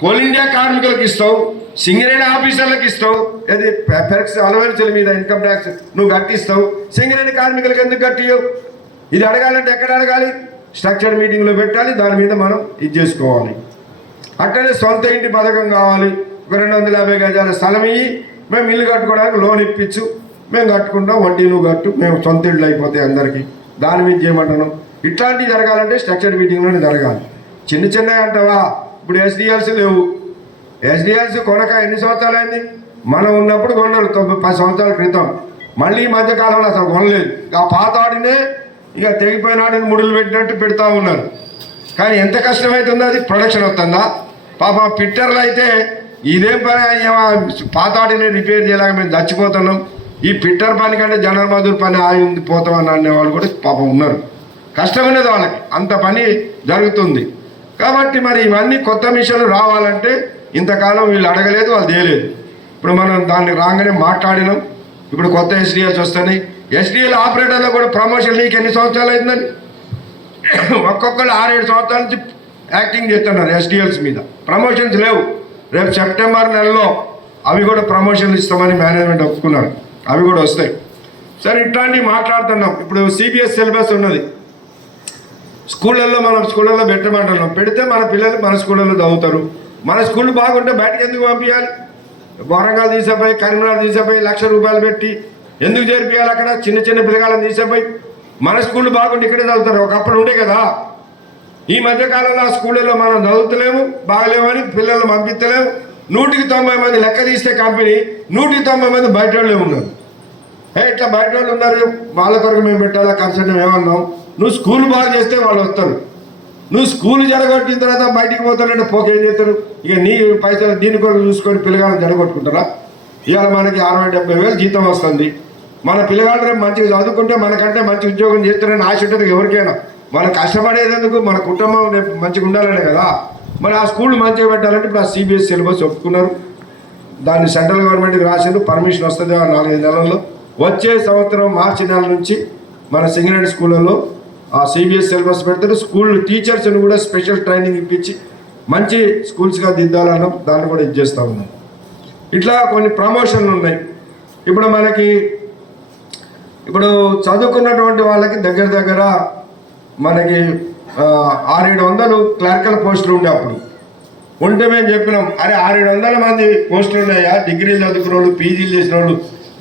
కోల్ ఇండియా కార్మికులకు ఇస్తావు, సింగరేణి ఆఫీసర్లకు ఇస్తావు. అది పెరక్స్ అలవెన్సుల మీద ఇన్కమ్ ట్యాక్స్ నువ్వు కట్టిస్తావు, సింగరేణి కార్మికులకు ఎందుకు కట్టియవు? ఇది అడగాలంటే ఎక్కడ అడగాలి? స్ట్రక్చర్ మీటింగ్లో పెట్టాలి. దాని మీద మనం ఇది చేసుకోవాలి. అక్కడే సొంత ఇంటి పథకం కావాలి. ఒక 250 గజాల స్థలం ఇయ్యి, మేము ఇల్లు కట్టుకోవడానికి లోన్ ఇప్పించు, మేము కట్టుకుంటాం, వడ్డీ నువ్వు కట్టు, మేము సొంత ఇళ్ళు అయిపోతాయి అందరికీ. దాని మీద చేయమంటున్నాం. ఇట్లాంటివి జరగాలంటే స్ట్రక్చర్ మీటింగ్లోనే జరగాలి. చిన్నగా అంటావా? ఇప్పుడు ఎస్డిఎల్సీ లేవు. ఎస్డిఎల్సీ కొనక ఎన్ని సంవత్సరాలు అయింది? మనం ఉన్నప్పుడు కొన్నాడు 10 సంవత్సరాల క్రితం. మళ్ళీ ఈ మధ్యకాలంలో అసలు కొనలేదు. ఆ పాత ఆడినే ఇక తెగిపోయిన ఆడిని ముడులు పెట్టినట్టు పెడతా ఉన్నారు. కానీ ఎంత కష్టమవుతుందో అది ప్రొడక్షన్ వస్తుందా? పాప పిట్టర్లు అయితే ఇదేం పని, పాత ఆడిని రిపేర్ చేయలేక మేము చచ్చిపోతున్నాం. ఈ పిట్టర్ పని కంటే జనరల్ మజూర్ పని ఆగింది పోతామని అనేవాళ్ళు కూడా పాపం ఉన్నారు. కష్టమైనది వాళ్ళకి, అంత పని జరుగుతుంది. కాబట్టి మరి ఇవన్నీ కొత్త మిషన్లు రావాలంటే ఇంతకాలం వీళ్ళు అడగలేదు, వాళ్ళు చేయలేదు. ఇప్పుడు మనం దాన్ని రాగానే మాట్లాడినాం. ఇప్పుడు కొత్త ఎస్డిఎల్స్ వస్తున్నాయి. ఎస్డిఎల్ ఆపరేటర్లో కూడా ప్రమోషన్ నీకు ఎన్ని సంవత్సరాలు అవుతుందని ఒక్కొక్కరు 6-7 సంవత్సరాల నుంచి యాక్టింగ్ చేస్తున్నారు ఎస్డిఎల్స్ మీద. ప్రమోషన్స్ లేవు. రేపు సెప్టెంబర్ నెలలో అవి కూడా ప్రమోషన్లు ఇస్తామని మేనేజ్మెంట్ ఒప్పుకున్నారు. అవి కూడా వస్తాయి. సరే ఇట్లాంటివి మాట్లాడుతున్నాం. ఇప్పుడు సిబిఎస్ సిలబస్ ఉన్నది స్కూళ్ళల్లో, మనం స్కూళ్ళల్లో పెట్టమంటున్నాం. పెడితే మన పిల్లలు మన స్కూళ్ళల్లో చదువుతారు. మన స్కూల్ బాగుంటే బయటకు ఎందుకు పంపించాలి? వరంగల్ తీసేపోయి, కరీంనగర్ తీసేపోయి, ₹1,00,000 పెట్టి ఎందుకు చేర్పియాలి? అక్కడ చిన్న పిల్లగాళ్ళని తీసేపోయి మన స్కూళ్ళు బాగుంటే ఇక్కడే చదువుతారు. ఒకప్పుడు ఉండే కదా. ఈ మధ్యకాలంలో ఆ స్కూళ్ళలో మనం చదువుతలేము, బాగలేమని పిల్లలు పంపిస్తలేము. 190 మంది లెక్క తీస్తే కంపెనీ 190 మంది బయట వాళ్ళే ఉన్నారు. ఇట్లా బయట వాళ్ళు ఉన్నారు, వాళ్ళ కొరకు మేము పెట్టాలా కన్సల్ట్ ఏమన్నాం? నువ్వు స్కూల్ బాగా చేస్తే వాళ్ళు వస్తారు. నువ్వు స్కూల్ జరగొట్టిన తర్వాత బయటికి పోతానంటే పోకేం చేస్తారు? ఇక నీ పైసలు దీని కొరకు చూసుకొని పిల్లగాళ్ళని జరగొట్టుకుంటారా? ఇవాళ మనకి 60-70 వేలు జీతం వస్తుంది. మన పిల్లగాళ్ళు రేపు మంచిగా చదువుకుంటే మనకంటే మంచి ఉద్యోగం చేస్తారని ఆశ ఉంటుంది ఎవరికైనా. మనం కష్టపడేందుకు మన కుటుంబం రేపు మంచిగా ఉండాలనే కదా. మరి ఆ స్కూల్ మంచిగా పెట్టాలంటే ఇప్పుడు ఆ సిబిఎస్ సిలబస్ ఒప్పుకున్నారు. దాన్ని సెంట్రల్ గవర్నమెంట్కి రాసిండు, పర్మిషన్ వస్తుంది 4-5 నెలల్లో. వచ్చే సంవత్సరం మార్చి నెల నుంచి మన సింగరేణి స్కూళ్ళలో ఆ సిబిఎస్ సిలబస్ పెడతారు. స్కూల్ టీచర్స్ని కూడా స్పెషల్ ట్రైనింగ్ ఇప్పించి మంచి స్కూల్స్గా దిద్దాలన్నాం. దాన్ని కూడా ఇది చేస్తూ ఉన్నాం. ఇట్లా కొన్ని ప్రమోషన్లు ఉన్నాయి. ఇప్పుడు మనకి చదువుకున్నటువంటి వాళ్ళకి దగ్గర మనకి 600-700 క్లర్కల్ పోస్టులు ఉండే. అప్పుడు ఉంటే మేము చెప్పినాం, అరే 600-700 మంది పోస్టులు ఉన్నాయా? డిగ్రీలు చదువుకున్న వాళ్ళు, పీజీలు చేసిన వాళ్ళు,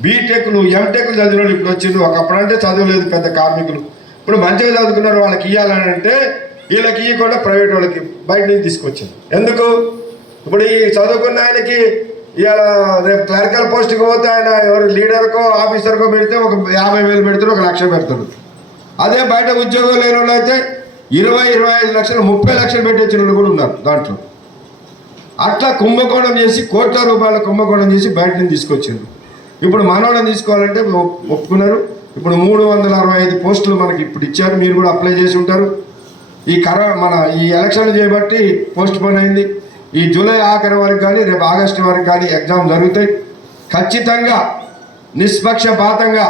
బీటెక్లు, ఎంటెక్లు చదివిన వాళ్ళు ఇప్పుడు వచ్చిండ్రు. ఒకప్పుడు అంటే చదవలేదు పెద్ద కార్మికులు. ఇప్పుడు మంచిగా చదువుకున్నారు, వాళ్ళకి ఇవ్వాలని అంటే వీళ్ళకి ఇవ్వకుండా ప్రైవేట్ వాళ్ళకి బయట నుంచి తీసుకొచ్చింది. ఎందుకు? ఇప్పుడు ఈ చదువుకున్న ఆయనకి ఇవాళ రేపు క్లరికల్ పోస్ట్కి పోతే ఆయన ఎవరు లీడర్కో ఆఫీసర్కో పెడితే ఒక 50,000 పెడతారు, 1,00,000 పెడతారు. అదే బయట ఉద్యోగం లేని వాళ్ళు అయితే 20-25 లక్షలు 30 లక్షలు పెట్టించిన వాళ్ళు కూడా ఉన్నారు దాంట్లో. అట్లా కుంభకోణం చేసి కోట్ల రూపాయల కుంభకోణం చేసి బయట నుంచి తీసుకొచ్చారు. ఇప్పుడు మనోళ్ళని తీసుకోవాలంటే ఒప్పుకున్నారు. ఇప్పుడు 365 పోస్టులు మనకి ఇప్పుడు ఇచ్చారు. మీరు కూడా అప్లై చేసి ఉంటారు. ఈ ఎలక్షన్లు చేయబట్టి పోస్ట్ పోన్ అయింది. ఈ జూలై ఆఖరి వరకు కానీ రేపు ఆగస్టు వరకు కానీ ఎగ్జామ్ జరుగుతాయి. ఖచ్చితంగా నిష్పక్షపాతంగా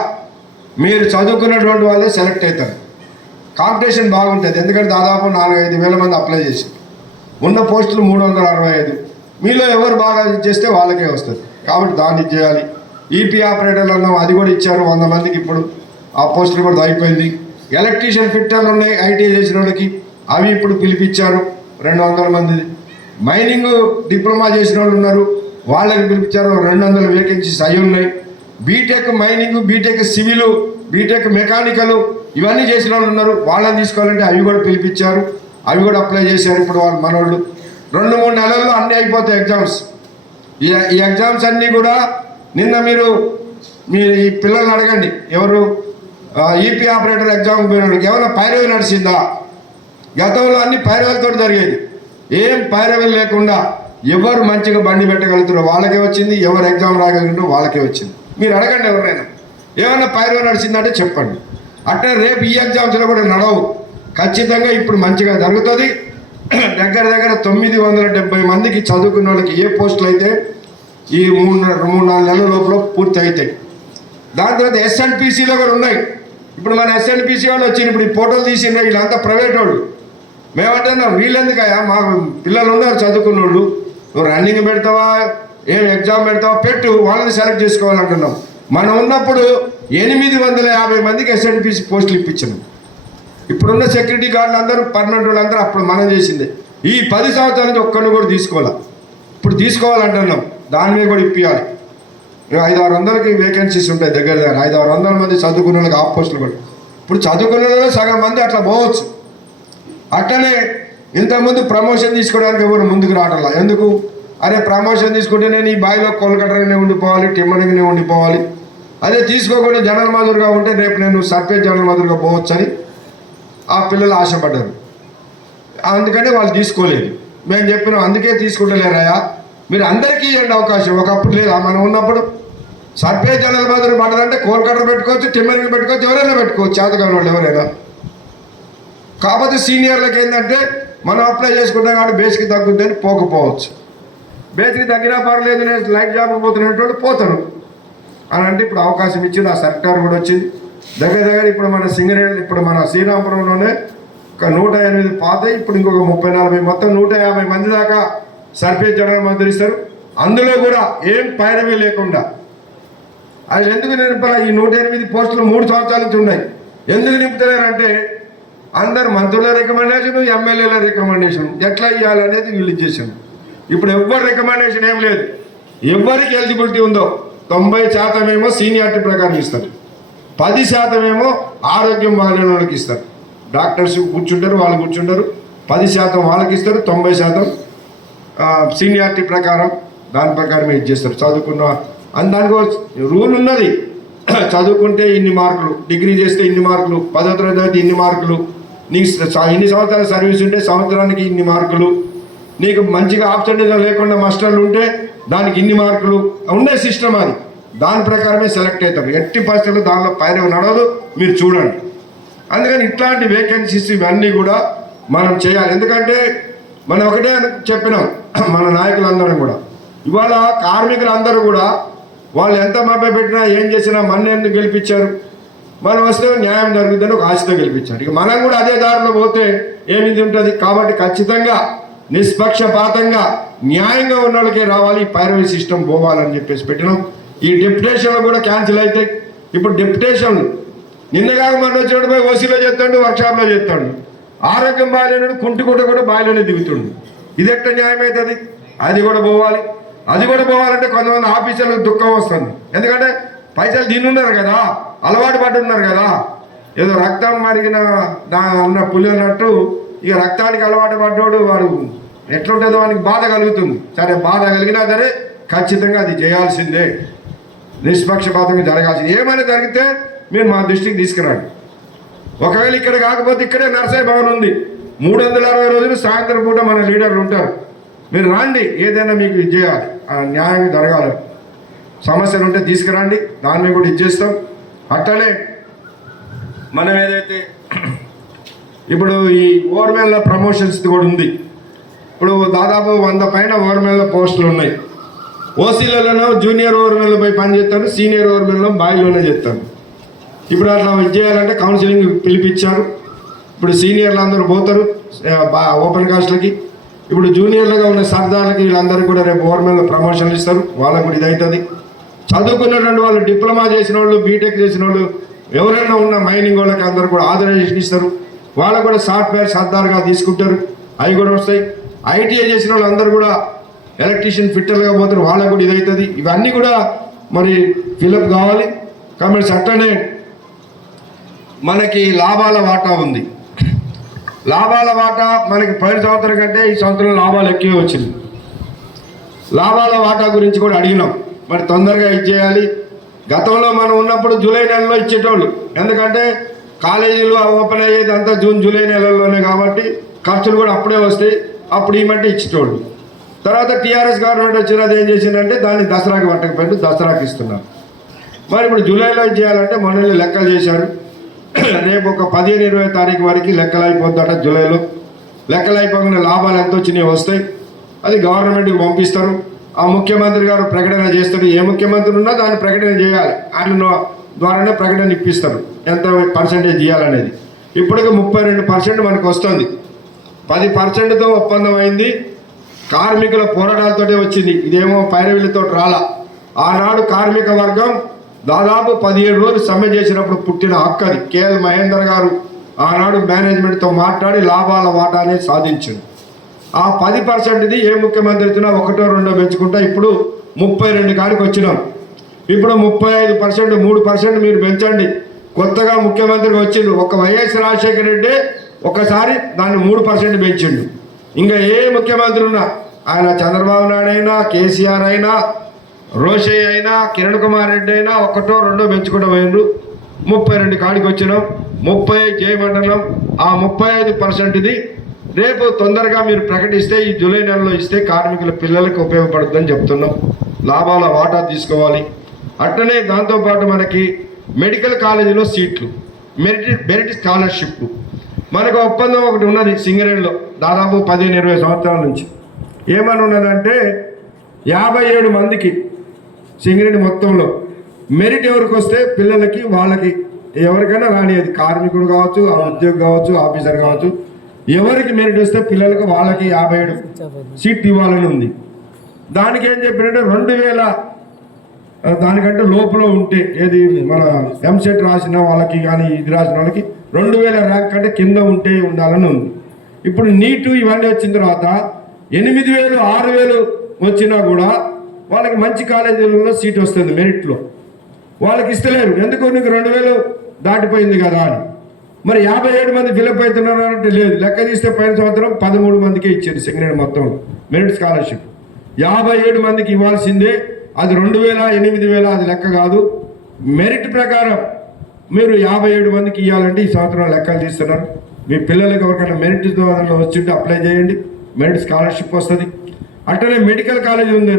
మీరు చదువుకున్నటువంటి వాళ్ళే సెలెక్ట్ అవుతారు. కాంపిటీషన్ బాగుంటుంది. ఎందుకంటే దాదాపు 4-5 వేల మంది అప్లై చేశారు. ఉన్న పోస్టులు 365. మీలో ఎవరు బాగా చేస్తే వాళ్ళకే వస్తుంది. కాబట్టి దాన్ని చేయాలి. ఈపీ ఆపరేటర్లు అన్నాం, అది కూడా ఇచ్చారు 100 మందికి. ఇప్పుడు ఆ పోస్టులు కూడా అయిపోయింది. ఎలక్ట్రీషియన్ ఫిట్టర్లు ఉన్నాయి ఐటీఐ చేసిన వాళ్ళకి, అవి ఇప్పుడు పిలిపించారు 200 మంది. మైనింగ్ డిప్లొమా చేసిన వాళ్ళు ఉన్నారు, వాళ్ళకి పిలిపించారు 200 వేకెన్సీస్ అయి ఉన్నాయి. BTech mining, BTech civil, BTech mechanical ఇవన్నీ చేసిన వాళ్ళు ఉన్నారు, వాళ్ళని తీసుకోవాలంటే అవి కూడా పిలిపించారు. అవి కూడా అప్లై చేశారు. ఇప్పుడు వాళ్ళు మనోళ్ళు 2-3 నెలల్లో అన్నీ అయిపోతాయి ఎగ్జామ్స్. ఈ ఎగ్జామ్స్ అన్నీ కూడా నిన్న మీరు ఈ పిల్లల్ని అడగండి, ఎవరు ఈపీ ఆపరేటర్ ఎగ్జామ్ పోయినోడికి ఏమైనా పైరవి నడిచిందా? గతంలో అన్ని పైరవలతో జరిగేది. ఏం పైరవీలు లేకుండా ఎవరు మంచిగా బండి పెట్టగలుగుతారో వాళ్ళకే వచ్చింది, ఎవరు ఎగ్జామ్ రాగలుగుతారో వాళ్ళకే వచ్చింది. మీరు అడగండి ఎవరైనా ఏమైనా పైరవి నడిచిందంటే చెప్పండి. అట్లా రేపు ఈ ఎగ్జామ్స్లో కూడా నడవు. ఖచ్చితంగా ఇప్పుడు మంచిగా జరుగుతుంది. దగ్గర 970 మందికి చదువుకున్న వాళ్ళకి ఏ పోస్టులు అయితే ఈ 3-4 నెలల లోపల పూర్తి అవుతాయి. దాని తర్వాత ఎస్ఎన్పిసిలో కూడా ఉన్నాయి. ఇప్పుడు మన ఎస్ఎన్పిసి వాళ్ళు వచ్చింది. ఇప్పుడు ఈ ఫోటోలు తీసిండ్రు, వీళ్ళంతా ప్రైవేట్ వాళ్ళు. మేమంటున్నాం వీళ్ళెందుకయ్యా, మా పిల్లలు ఉన్నారు చదువుకున్న వాళ్ళు, నువ్వు రన్నింగ్ పెడతావా, ఏం ఎగ్జామ్ పెడతావా పెట్టు, వాళ్ళని సెలెక్ట్ చేసుకోవాలంటున్నాం. మనం ఉన్నప్పుడు 850 మందికి ఎస్ఎన్పిసి పోస్టులు ఇప్పించాము. ఇప్పుడున్న సెక్యూరిటీ గార్డులు అందరూ పర్మనెంట్ వాళ్ళు అందరూ అప్పుడు మనం చేసిందే. ఈ 10 సంవత్సరాల నుంచి ఒక్కరిని కూడా తీసుకోవాలి. ఇప్పుడు తీసుకోవాలంటున్నాం, దాని మీద కూడా ఇప్పించాలి. 500-600కి వేకెన్సీస్ ఉంటాయి. దగ్గర 500-600 మంది చదువుకున్న వాళ్ళకి ఆ పోస్టులు కూడా. ఇప్పుడు చదువుకున్న వాళ్ళు సగం మంది అట్లా పోవచ్చు. అట్లనే ఇంతకుముందు ప్రమోషన్ తీసుకోవడానికి ఎవరు ముందుకు రావట్లా. ఎందుకు? అరే ప్రమోషన్ తీసుకుంటే నేను ఈ బాయిలో కోల్కటానే ఉండిపోవాలి, టిమ్మరింగ్నే ఉండిపోవాలి. అదే తీసుకోకుండా జనరల్ మధురుగా ఉంటే రేపు నేను సర్పంచ్ జనరల్ మధురుగా పోవచ్చు అని ఆ పిల్లలు ఆశపడ్డారు. అందుకని వాళ్ళు తీసుకోలేదు. మేము చెప్పినాం అందుకే తీసుకుంటలేరాయా, మీరు అందరికీ ఇవ్వండి అవకాశం. ఒకప్పుడు లేదా మనం ఉన్నప్పుడు సర్పంచ్ జనరల్ మధురు పడ్డదంటే కోల్కటర్ పెట్టుకోవచ్చు, టిమ్మరింగ్ పెట్టుకోవచ్చు, ఎవరైనా పెట్టుకోవచ్చు, చేతకాని వాళ్ళు ఎవరైనా. కాకపోతే సీనియర్లకు ఏంటంటే మనం అప్లై చేసుకుంటాం కాబట్టి బేస్కి తగ్గుద్దని పోకపోవచ్చు. బేస్కి తగ్గినా పర్లేదు, నేను లైట్ జాబ్ పోతున్నట్టు పోతారు అని అంటే ఇప్పుడు అవకాశం ఇచ్చింది. ఆ సర్కార్ కూడా వచ్చింది. దగ్గర ఇప్పుడు మన సింగరేణి, ఇప్పుడు మన శ్రీరాంపురంలోనే ఒక 108 పాత, ఇప్పుడు ఇంకొక 30-40 మొత్తం 150 మంది దాకా సర్పంచ్ జనరల్ మంత్రి ఇస్తారు. అందులో కూడా ఏం పైరవీ లేకుండా. అది ఎందుకు నింపాలి? ఈ 108 పోస్టులు 3 సంవత్సరాల నుంచి ఉన్నాయి. ఎందుకు నింపుతున్నారంటే అందరు మంత్రుల రికమెండేషన్, ఎమ్మెల్యేల రికమెండేషన్ ఎట్లా ఇవ్వాలనేది వీళ్ళు ఇచ్చేసాను. ఇప్పుడు ఎవ్వరు రికమెండేషన్ ఏం లేదు. ఎవరికి ఎలిజిబిలిటీ ఉందో 90% ఏమో సీనియారిటీ ప్రకారం ఇస్తారు, 10% ఏమో ఆరోగ్యం బాగాలేని వాళ్ళకి ఇస్తారు. డాక్టర్స్ కూర్చుంటారు, వాళ్ళు కూర్చుంటారు, 10% వాళ్ళకి ఇస్తారు, 90% సీనియారిటీ ప్రకారం దాని ప్రకారం ఇది చేస్తారు. చదువుకున్న అని దానికి రూల్ ఉన్నది. చదువుకుంటే ఇన్ని మార్కులు, డిగ్రీ చేస్తే ఇన్ని మార్కులు, 10వ తరగతి ఇన్ని మార్కులు, నీకు ఇన్ని సంవత్సరాల సర్వీస్ ఉంటే సంవత్సరానికి ఇన్ని మార్కులు, నీకు మంచిగా ఆప్షన్గా లేకుండా మాస్టర్లు ఉంటే దానికి ఇన్ని మార్కులు ఉండే సిస్టమ్ అది. దాని ప్రకారమే సెలెక్ట్ అవుతారు. ఎట్టి పరిస్థితుల్లో దానిలో పైరవి నడవదు, మీరు చూడండి. అందుకని ఇట్లాంటి వేకెన్సీస్ ఇవన్నీ కూడా మనం చేయాలి. ఎందుకంటే మనం ఒకటే చెప్పినాం మన నాయకులందరం కూడా, ఇవాళ కార్మికులందరూ కూడా వాళ్ళు ఎంత మభ్య పెట్టినా ఏం చేసినా మన ఎందుకు గెలిపించారు, మనం వస్తే న్యాయం జరుగుతుందని ఒక ఆశతో గెలిపించారు. ఇక మనం కూడా అదే దారిలో పోతే ఏమిది ఉంటుంది. కాబట్టి ఖచ్చితంగా నిష్పక్షపాతంగా న్యాయంగా ఉన్న వాళ్ళకే రావాలి, పైరవీ సిస్టమ్ పోవాలని చెప్పేసి పెట్టినాం. ఈ డెప్యుటేషన్లు కూడా క్యాన్సిల్ అవుతాయి. ఇప్పుడు డెప్యుటేషన్లు నిన్నగాక మన వచ్చినప్పుడు పోయి ఓసీలో చేస్తాడు, వర్క్షాప్లో చేస్తాడు. ఆరోగ్యం బాగాలేనాడు కుంటుకుంట కూడా బాయిలోనే దిగుతుండు. ఇది ఎట్లా న్యాయం అవుతుంది? అది కూడా పోవాలి. అది కూడా పోవాలంటే కొంతమంది ఆఫీసర్లకు దుఃఖం వస్తుంది. ఎందుకంటే పైసలు తిన్నున్నారు కదా, అలవాటు పడి ఉన్నారు కదా. ఏదో రక్తం మరిగిన అన్న పులి అన్నట్టు ఇక రక్తానికి అలవాటు పడ్డాడు వాడు ఎట్లుంటుందో వానికి బాధ కలుగుతుంది. సరే బాధ కలిగినా సరే ఖచ్చితంగా అది చేయాల్సిందే, నిష్పక్షపాతంగా జరగాల్సింది. ఏమైనా జరిగితే మీరు మా దృష్టికి తీసుకురండి. ఒకవేళ ఇక్కడ కాకపోతే ఇక్కడే నర్సయ్య భవన్ ఉంది, 360 రోజులు సాయంత్రం పూట మన లీడర్లు ఉంటారు. మీరు రాండి, ఏదైనా మీకు ఇది చేయాలి, న్యాయంగా జరగాలి. సమస్యలు ఉంటే తీసుకురండి, దాని మీద కూడా ఇచ్చేస్తాం. అట్లనే మనం ఏదైతే ఇప్పుడు ఈ ఓవర్మెన్ల ప్రమోషన్స్ కూడా ఉంది. ఇప్పుడు దాదాపు 100 పైన ఓవర్మెన్ల పోస్టులు ఉన్నాయి. ఓసీలలో జూనియర్ ఓవర్మెన్లు పోయి పని చేస్తారు, సీనియర్ ఓవర్మెన్లో బాయిలోనే చేస్తారు. ఇప్పుడు అట్లా చేయాలంటే కౌన్సిలింగ్ పిలిపించారు. ఇప్పుడు సీనియర్లు అందరూ పోతారు ఓపెన్ కాస్ట్లకి. ఇప్పుడు జూనియర్లుగా ఉన్న సర్దార్లకి వీళ్ళందరూ కూడా రేపు ఓవర్మెన్లో ప్రమోషన్లు ఇస్తారు. వాళ్ళకు కూడా ఇది అవుతుంది. చదువుకున్నటువంటి వాళ్ళు, డిప్లొమా చేసిన వాళ్ళు, బీటెక్ చేసిన వాళ్ళు, ఎవరైనా ఉన్న మైనింగ్ వాళ్ళకి అందరూ కూడా ఆథరైజేషన్ ఇస్తారు. వాళ్ళకు కూడా సాఫ్ట్వేర్ సర్దార్గా తీసుకుంటారు, అవి కూడా వస్తాయి. ఐటీఐ చేసిన వాళ్ళు అందరూ కూడా ఎలక్ట్రీషియన్ ఫిట్టర్గా పోతారు, వాళ్ళకు కూడా ఇది అవుతుంది. ఇవన్నీ కూడా మరి ఫిలప్ కావాలి. కాబట్టి అట్లనే మనకి లాభాల వాటా ఉంది. లాభాల వాటా మనకి పోయిన సంవత్సరం కంటే ఈ సంవత్సరం లాభాలు ఎక్కువ వచ్చింది. లాభాల వాటా గురించి కూడా అడిగినాం. మరి తొందరగా ఇచ్చేయాలి. గతంలో మనం ఉన్నప్పుడు జూలై నెలలో ఇచ్చేటోళ్ళు, ఎందుకంటే కాలేజీలు ఓపెన్ అయ్యేది అంతా జూన్ జూలై నెలల్లోనే కాబట్టి ఖర్చులు కూడా అప్పుడే వస్తాయి. అప్పుడు ఈ మట్టి ఇచ్చేటోళ్ళు. తర్వాత టీఆర్ఎస్ గవర్నమెంట్ వచ్చినది ఏం చేసిందంటే దాన్ని దసరాకి పట్టకపోయింది, దసరాకి ఇస్తున్నారు. మరి ఇప్పుడు జూలైలో చేయాలంటే మొన్న లెక్కలు చేశారు. రేపు ఒక 15-20 తారీఖు వరకు లెక్కలు అయిపోద్దట. జూలైలో లెక్కలు అయిపోకుండా లాభాలు ఎంత వచ్చినాయి వస్తాయి, అది గవర్నమెంట్కి పంపిస్తారు. ఆ ముఖ్యమంత్రి గారు ప్రకటన చేస్తారు. ఏ ముఖ్యమంత్రి ఉన్నా దాన్ని ప్రకటన చేయాలి, ఆయన ద్వారానే ప్రకటన ఇప్పిస్తారు ఎంత పర్సెంటేజ్ చేయాలనేది. ఇప్పటికి 32% మనకు వస్తుంది. 10%తో ఒప్పందం అయింది. కార్మికుల పోరాటాలతోటే వచ్చింది, ఇదేమో పైరవిలతో రాలా. ఆనాడు కార్మిక వర్గం దాదాపు 17 రోజులు సమ్మె చేసినప్పుడు పుట్టిన హక్కు అది. కేఎల్ మహేందర్ గారు ఆనాడు మేనేజ్మెంట్తో మాట్లాడి లాభాల వాటా అనేది సాధించింది. ఆ 10%ది ఏ ముఖ్యమంత్రి వచ్చినా 1-2 పెంచుకుంటా ఇప్పుడు 32 కాడికి వచ్చినాం. ఇప్పుడు 35%, 3% మీరు పెంచండి. కొత్తగా ముఖ్యమంత్రిగా వచ్చిండు ఒక వైఎస్ రాజశేఖర రెడ్డి, ఒకసారి దాన్ని 3% పెంచిండు. ఇంకా ఏ ముఖ్యమంత్రి ఉన్నా, ఆయన చంద్రబాబు నాయుడు అయినా, కేసీఆర్ అయినా, రోషయ్య అయినా, కిరణ్ కుమార్ రెడ్డి అయినా 1-2 పెంచుకుంటూ పోయిండ్రు. 32 కాడికి వచ్చినాం. 30 చేయమంటున్నాం. ఆ 35%ది రేపు తొందరగా మీరు ప్రకటిస్తే ఈ జూలై నెలలో ఇస్తే కార్మికుల పిల్లలకు ఉపయోగపడుతుందని చెప్తున్నాం. లాభాల వాటా తీసుకోవాలి. అట్లనే దాంతోపాటు మనకి మెడికల్ కాలేజీలో సీట్లు, మెరిట్ స్కాలర్షిప్ మనకు ఒప్పందం ఒకటి ఉన్నది సింగరేణిలో దాదాపు 15-20 సంవత్సరాల నుంచి. ఏమని ఉన్నదంటే 57 మందికి సింగరేణి మొత్తంలో మెరిట్ ఎవరికి వస్తే పిల్లలకి వాళ్ళకి ఎవరికైనా రానిది, కార్మికుడు కావచ్చు, ఉద్యోగి కావచ్చు, ఆఫీసర్ కావచ్చు, ఎవరికి మెరిట్ వస్తే పిల్లలకు వాళ్ళకి 57 సీట్లు ఇవ్వాలని ఉంది. దానికి ఏం చెప్పినట్టే 2000 దానికంటే లోపల ఉంటే, ఏది మన ఎంసెట్ రాసిన వాళ్ళకి కానీ ఇది రాసిన వాళ్ళకి 2000 ర్యాంక్ కంటే కింద ఉంటే ఉండాలని ఉంది. ఇప్పుడు నీటు ఇవన్నీ వచ్చిన తర్వాత 8000, 6000 వచ్చినా కూడా వాళ్ళకి మంచి కాలేజీలలో సీట్ వస్తుంది మెరిట్లో. వాళ్ళకి ఇస్తలేరు, ఎందుకు? నీకు 2000 దాటిపోయింది కదా అని. మరి 57 మంది ఫిలప్ అవుతున్నారు అంటే లేదు. లెక్క తీస్తే పైన సంవత్సరం 13 మందికే ఇచ్చారు సింగరేణి మొత్తంలో మెరిట్ స్కాలర్షిప్. 57 మందికి ఇవ్వాల్సిందే. అది 2000, 8000 అది లెక్క కాదు. మెరిట్ ప్రకారం మీరు 57 మందికి ఇవ్వాలంటే ఈ సంవత్సరం లెక్కలు తీస్తున్నారు. మీ పిల్లలకి ఎవరికైనా మెరిట్ ద్వారా వచ్చింటే అప్లై చేయండి, మెరిట్ స్కాలర్షిప్ వస్తుంది. అట్లనే మెడికల్ కాలేజ్ ఉంది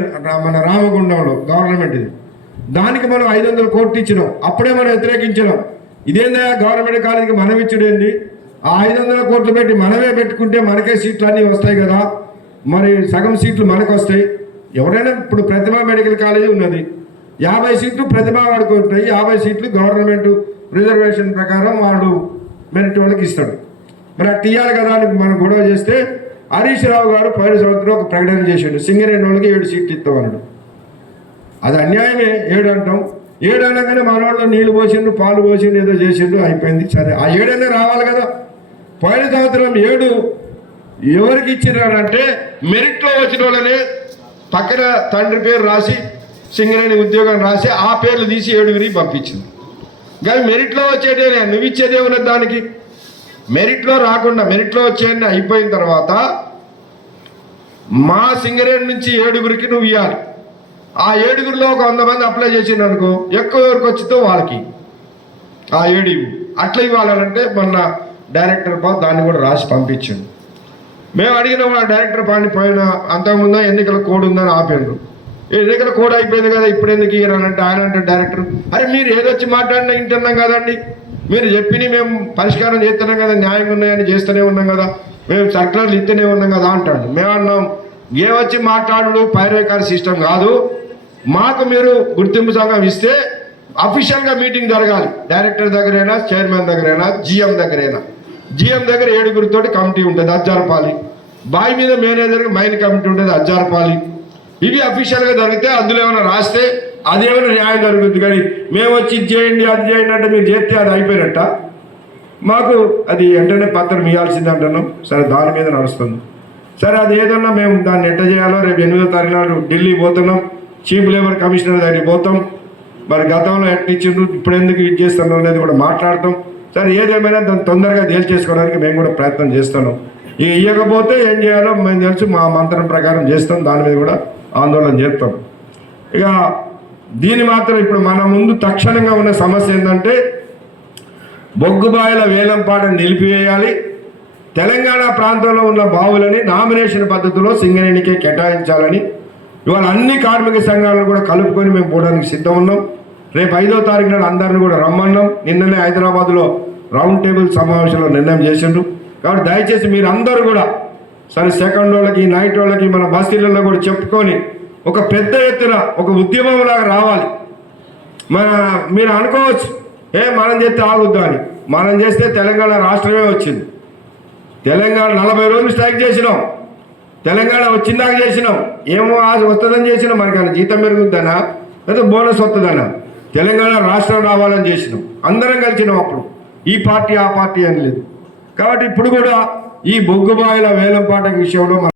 మన రామగుండంలో గవర్నమెంట్ది, దానికి మనం 500 కోట్లు ఇచ్చినాం. అప్పుడే మనం వ్యతిరేకించినాం. ఇదేందా గవర్నమెంట్ కాలేజీకి మనం ఇచ్చుడేంది? ఆ 500 కోట్లు పెట్టి మనమే పెట్టుకుంటే మనకే సీట్లు అన్నీ వస్తాయి కదా, మరి సగం సీట్లు మనకు వస్తాయి. ఎవరైనా ఇప్పుడు ప్రతిభ మెడికల్ కాలేజీ ఉన్నది, 50 సీట్లు ప్రతిభ వాడుకుంటాయి, 50 సీట్లు గవర్నమెంట్ రిజర్వేషన్ ప్రకారం వాడు మెరిట్ వాళ్ళకి ఇస్తాడు. మరి ఆ టీఆర్ కదా అని మనం గొడవ చేస్తే హరీష్ రావు గారు పోయిన సంవత్సరం ఒక ప్రకటన చేసిండు, సింగరేణి వాళ్ళకి 7 సీట్లు ఇస్తామన్నాడు. అది అన్యాయమే. 7 అంటాం. 7 అనగానే మన వాళ్ళు నీళ్లు పోసిండు, పాలు పోసిండు, ఏదో చేసిండు, అయిపోయింది. సరే, ఆ 7 రావాలి కదా. పోయిన సంవత్సరం 7 ఎవరికి ఇచ్చినారంటే మెరిట్లో వచ్చిన వాళ్ళనే పక్కన తండ్రి పేరు రాసి సింగరేణి ఉద్యోగం రాసి ఆ పేర్లు తీసి 7 పంపించింది. కానీ మెరిట్లో వచ్చేదే నువ్వు ఇచ్చేదే ఉన్నది. దానికి మెరిట్లో రాకుండా మెరిట్లో వచ్చేది అయిపోయిన తర్వాత మా సింగరేణి నుంచి 7 నువ్వు ఇవ్వాలి. ఆ 7గురిలో ఒక 100 మంది అప్లై చేసిండు అనుకో, ఎక్కువ ఎవరికి వచ్చిందో వాళ్ళకి ఆ 7 అట్లా ఇవ్వాలంటే మొన్న డైరెక్టర్ దాన్ని కూడా రాసి పంపించిండు. మేము అడిగిన ఆ డైరెక్టర్ పోయిన అంతకుముందు ఎన్నికల కోడ్ ఉందని ఆపిండ్రు. ఎన్నికల కోడ్ అయిపోయింది కదా, ఇప్పుడు ఎందుకు ఇయ్యారంటే ఆయన అంటే డైరెక్టర్, అరే మీరు ఏదొచ్చి మాట్లాడినా వింటున్నాం కదండి, మీరు చెప్పిన మేము పరిష్కారం చేస్తున్నాం కదా, న్యాయంగా ఉన్నాయని చేస్తూనే ఉన్నాం కదా, మేము సర్కులర్లు ఇస్తూనే ఉన్నాం కదా అంటాడు. మేము అన్నాం ఏమొచ్చి మాట్లాడు పైరేకార్ సిస్టమ్ కాదు, మాకు మీరు గుర్తింపు సంఘం ఇస్తే అఫీషియల్గా మీటింగ్ జరగాలి. డైరెక్టర్ దగ్గరైనా, చైర్మన్ దగ్గరైనా, జిఎం దగ్గరైనా. జిఎం దగ్గర 7గురితోటి కమిటీ ఉంటుంది, అది జరపాలి. బాయ్ మీద మేనేజర్కి మైన్ కమిటీ ఉంటుంది, అది జరపాలి. ఇవి అఫీషియల్గా జరిగితే అందులో ఏమైనా రాస్తే అదేమైనా న్యాయం జరుగుతుంది. కానీ మేము వచ్చి ఇది చేయండి అది చేయండి అంటే మీరు చేస్తే అది అయిపోయినట్ట, మాకు అది వెంటనే పత్రం ఇవ్వాల్సింది అంటున్నాం. సరే దాని మీద నడుస్తుంది. సరే అది ఏదన్నా మేము దాన్ని ఎట్ట చేయాలో రేపు 8వ తారీఖు నాడు ఢిల్లీ పోతున్నాం, చీఫ్ లేబర్ కమిషనర్ దగ్గరికి పోతాం. మరి గతంలో ఎట్లా ఇచ్చిండ్రు, ఇప్పుడు ఎందుకు ఇది చేస్తున్నాం అనేది కూడా మాట్లాడతాం. సరే ఏదేమైనా దాన్ని తొందరగా తేల్చేసుకోవడానికి మేము కూడా ప్రయత్నం చేస్తున్నాం. ఇక ఇవ్వకపోతే ఏం చేయాలో మేము తెలుసు, మా మంత్రం ప్రకారం చేస్తాం, దాని మీద కూడా ఆందోళన చేస్తాం. ఇక దీని మాత్రం ఇప్పుడు మన ముందు తక్షణంగా ఉన్న సమస్య ఏంటంటే బొగ్గుబాయిల వేలంపాటను నిలిపివేయాలి. తెలంగాణ ప్రాంతంలో ఉన్న బావులని నామినేషన్ పద్ధతిలో సింగరేణికే కేటాయించాలని ఇవాళ అన్ని కార్మిక సంఘాలను కూడా కలుపుకొని మేము పోవడానికి సిద్ధం ఉన్నాం. రేపు 5వ తారీఖు నాడు అందరిని కూడా రమ్మన్నాం. నిన్ననే హైదరాబాద్లో రౌండ్ టేబుల్ సమావేశంలో నిర్ణయం చేసిండ్రు. కాబట్టి దయచేసి మీరు అందరూ కూడా సరే సెకండ్ వాళ్ళకి, నైట్ వాళ్ళకి, మన బస్తీలలో కూడా చెప్పుకొని ఒక పెద్ద ఎత్తున ఒక ఉద్యమం లాగా రావాలి. మీరు అనుకోవచ్చు మనం చేస్తే ఆగుద్దా అని. మనం చేస్తే తెలంగాణ రాష్ట్రమే వచ్చింది. తెలంగాణ 40 రోజులు స్ట్రైక్ చేసినాం, తెలంగాణ వచ్చిందాక చేసినాం. ఏమో ఆశ వస్తుందని చేసినాం, మనకన్నా జీతం పెరుగుద్దనా లేదా బోనస్ వస్తుందన్నా. తెలంగాణ రాష్ట్రం రావాలని చేసినాం, అందరం కలిసినాం. అప్పుడు ఈ పార్టీ ఆ పార్టీ అని లేదు. కాబట్టి ఇప్పుడు కూడా ఈ బొగ్గుబాయిల వేలంపాట విషయంలో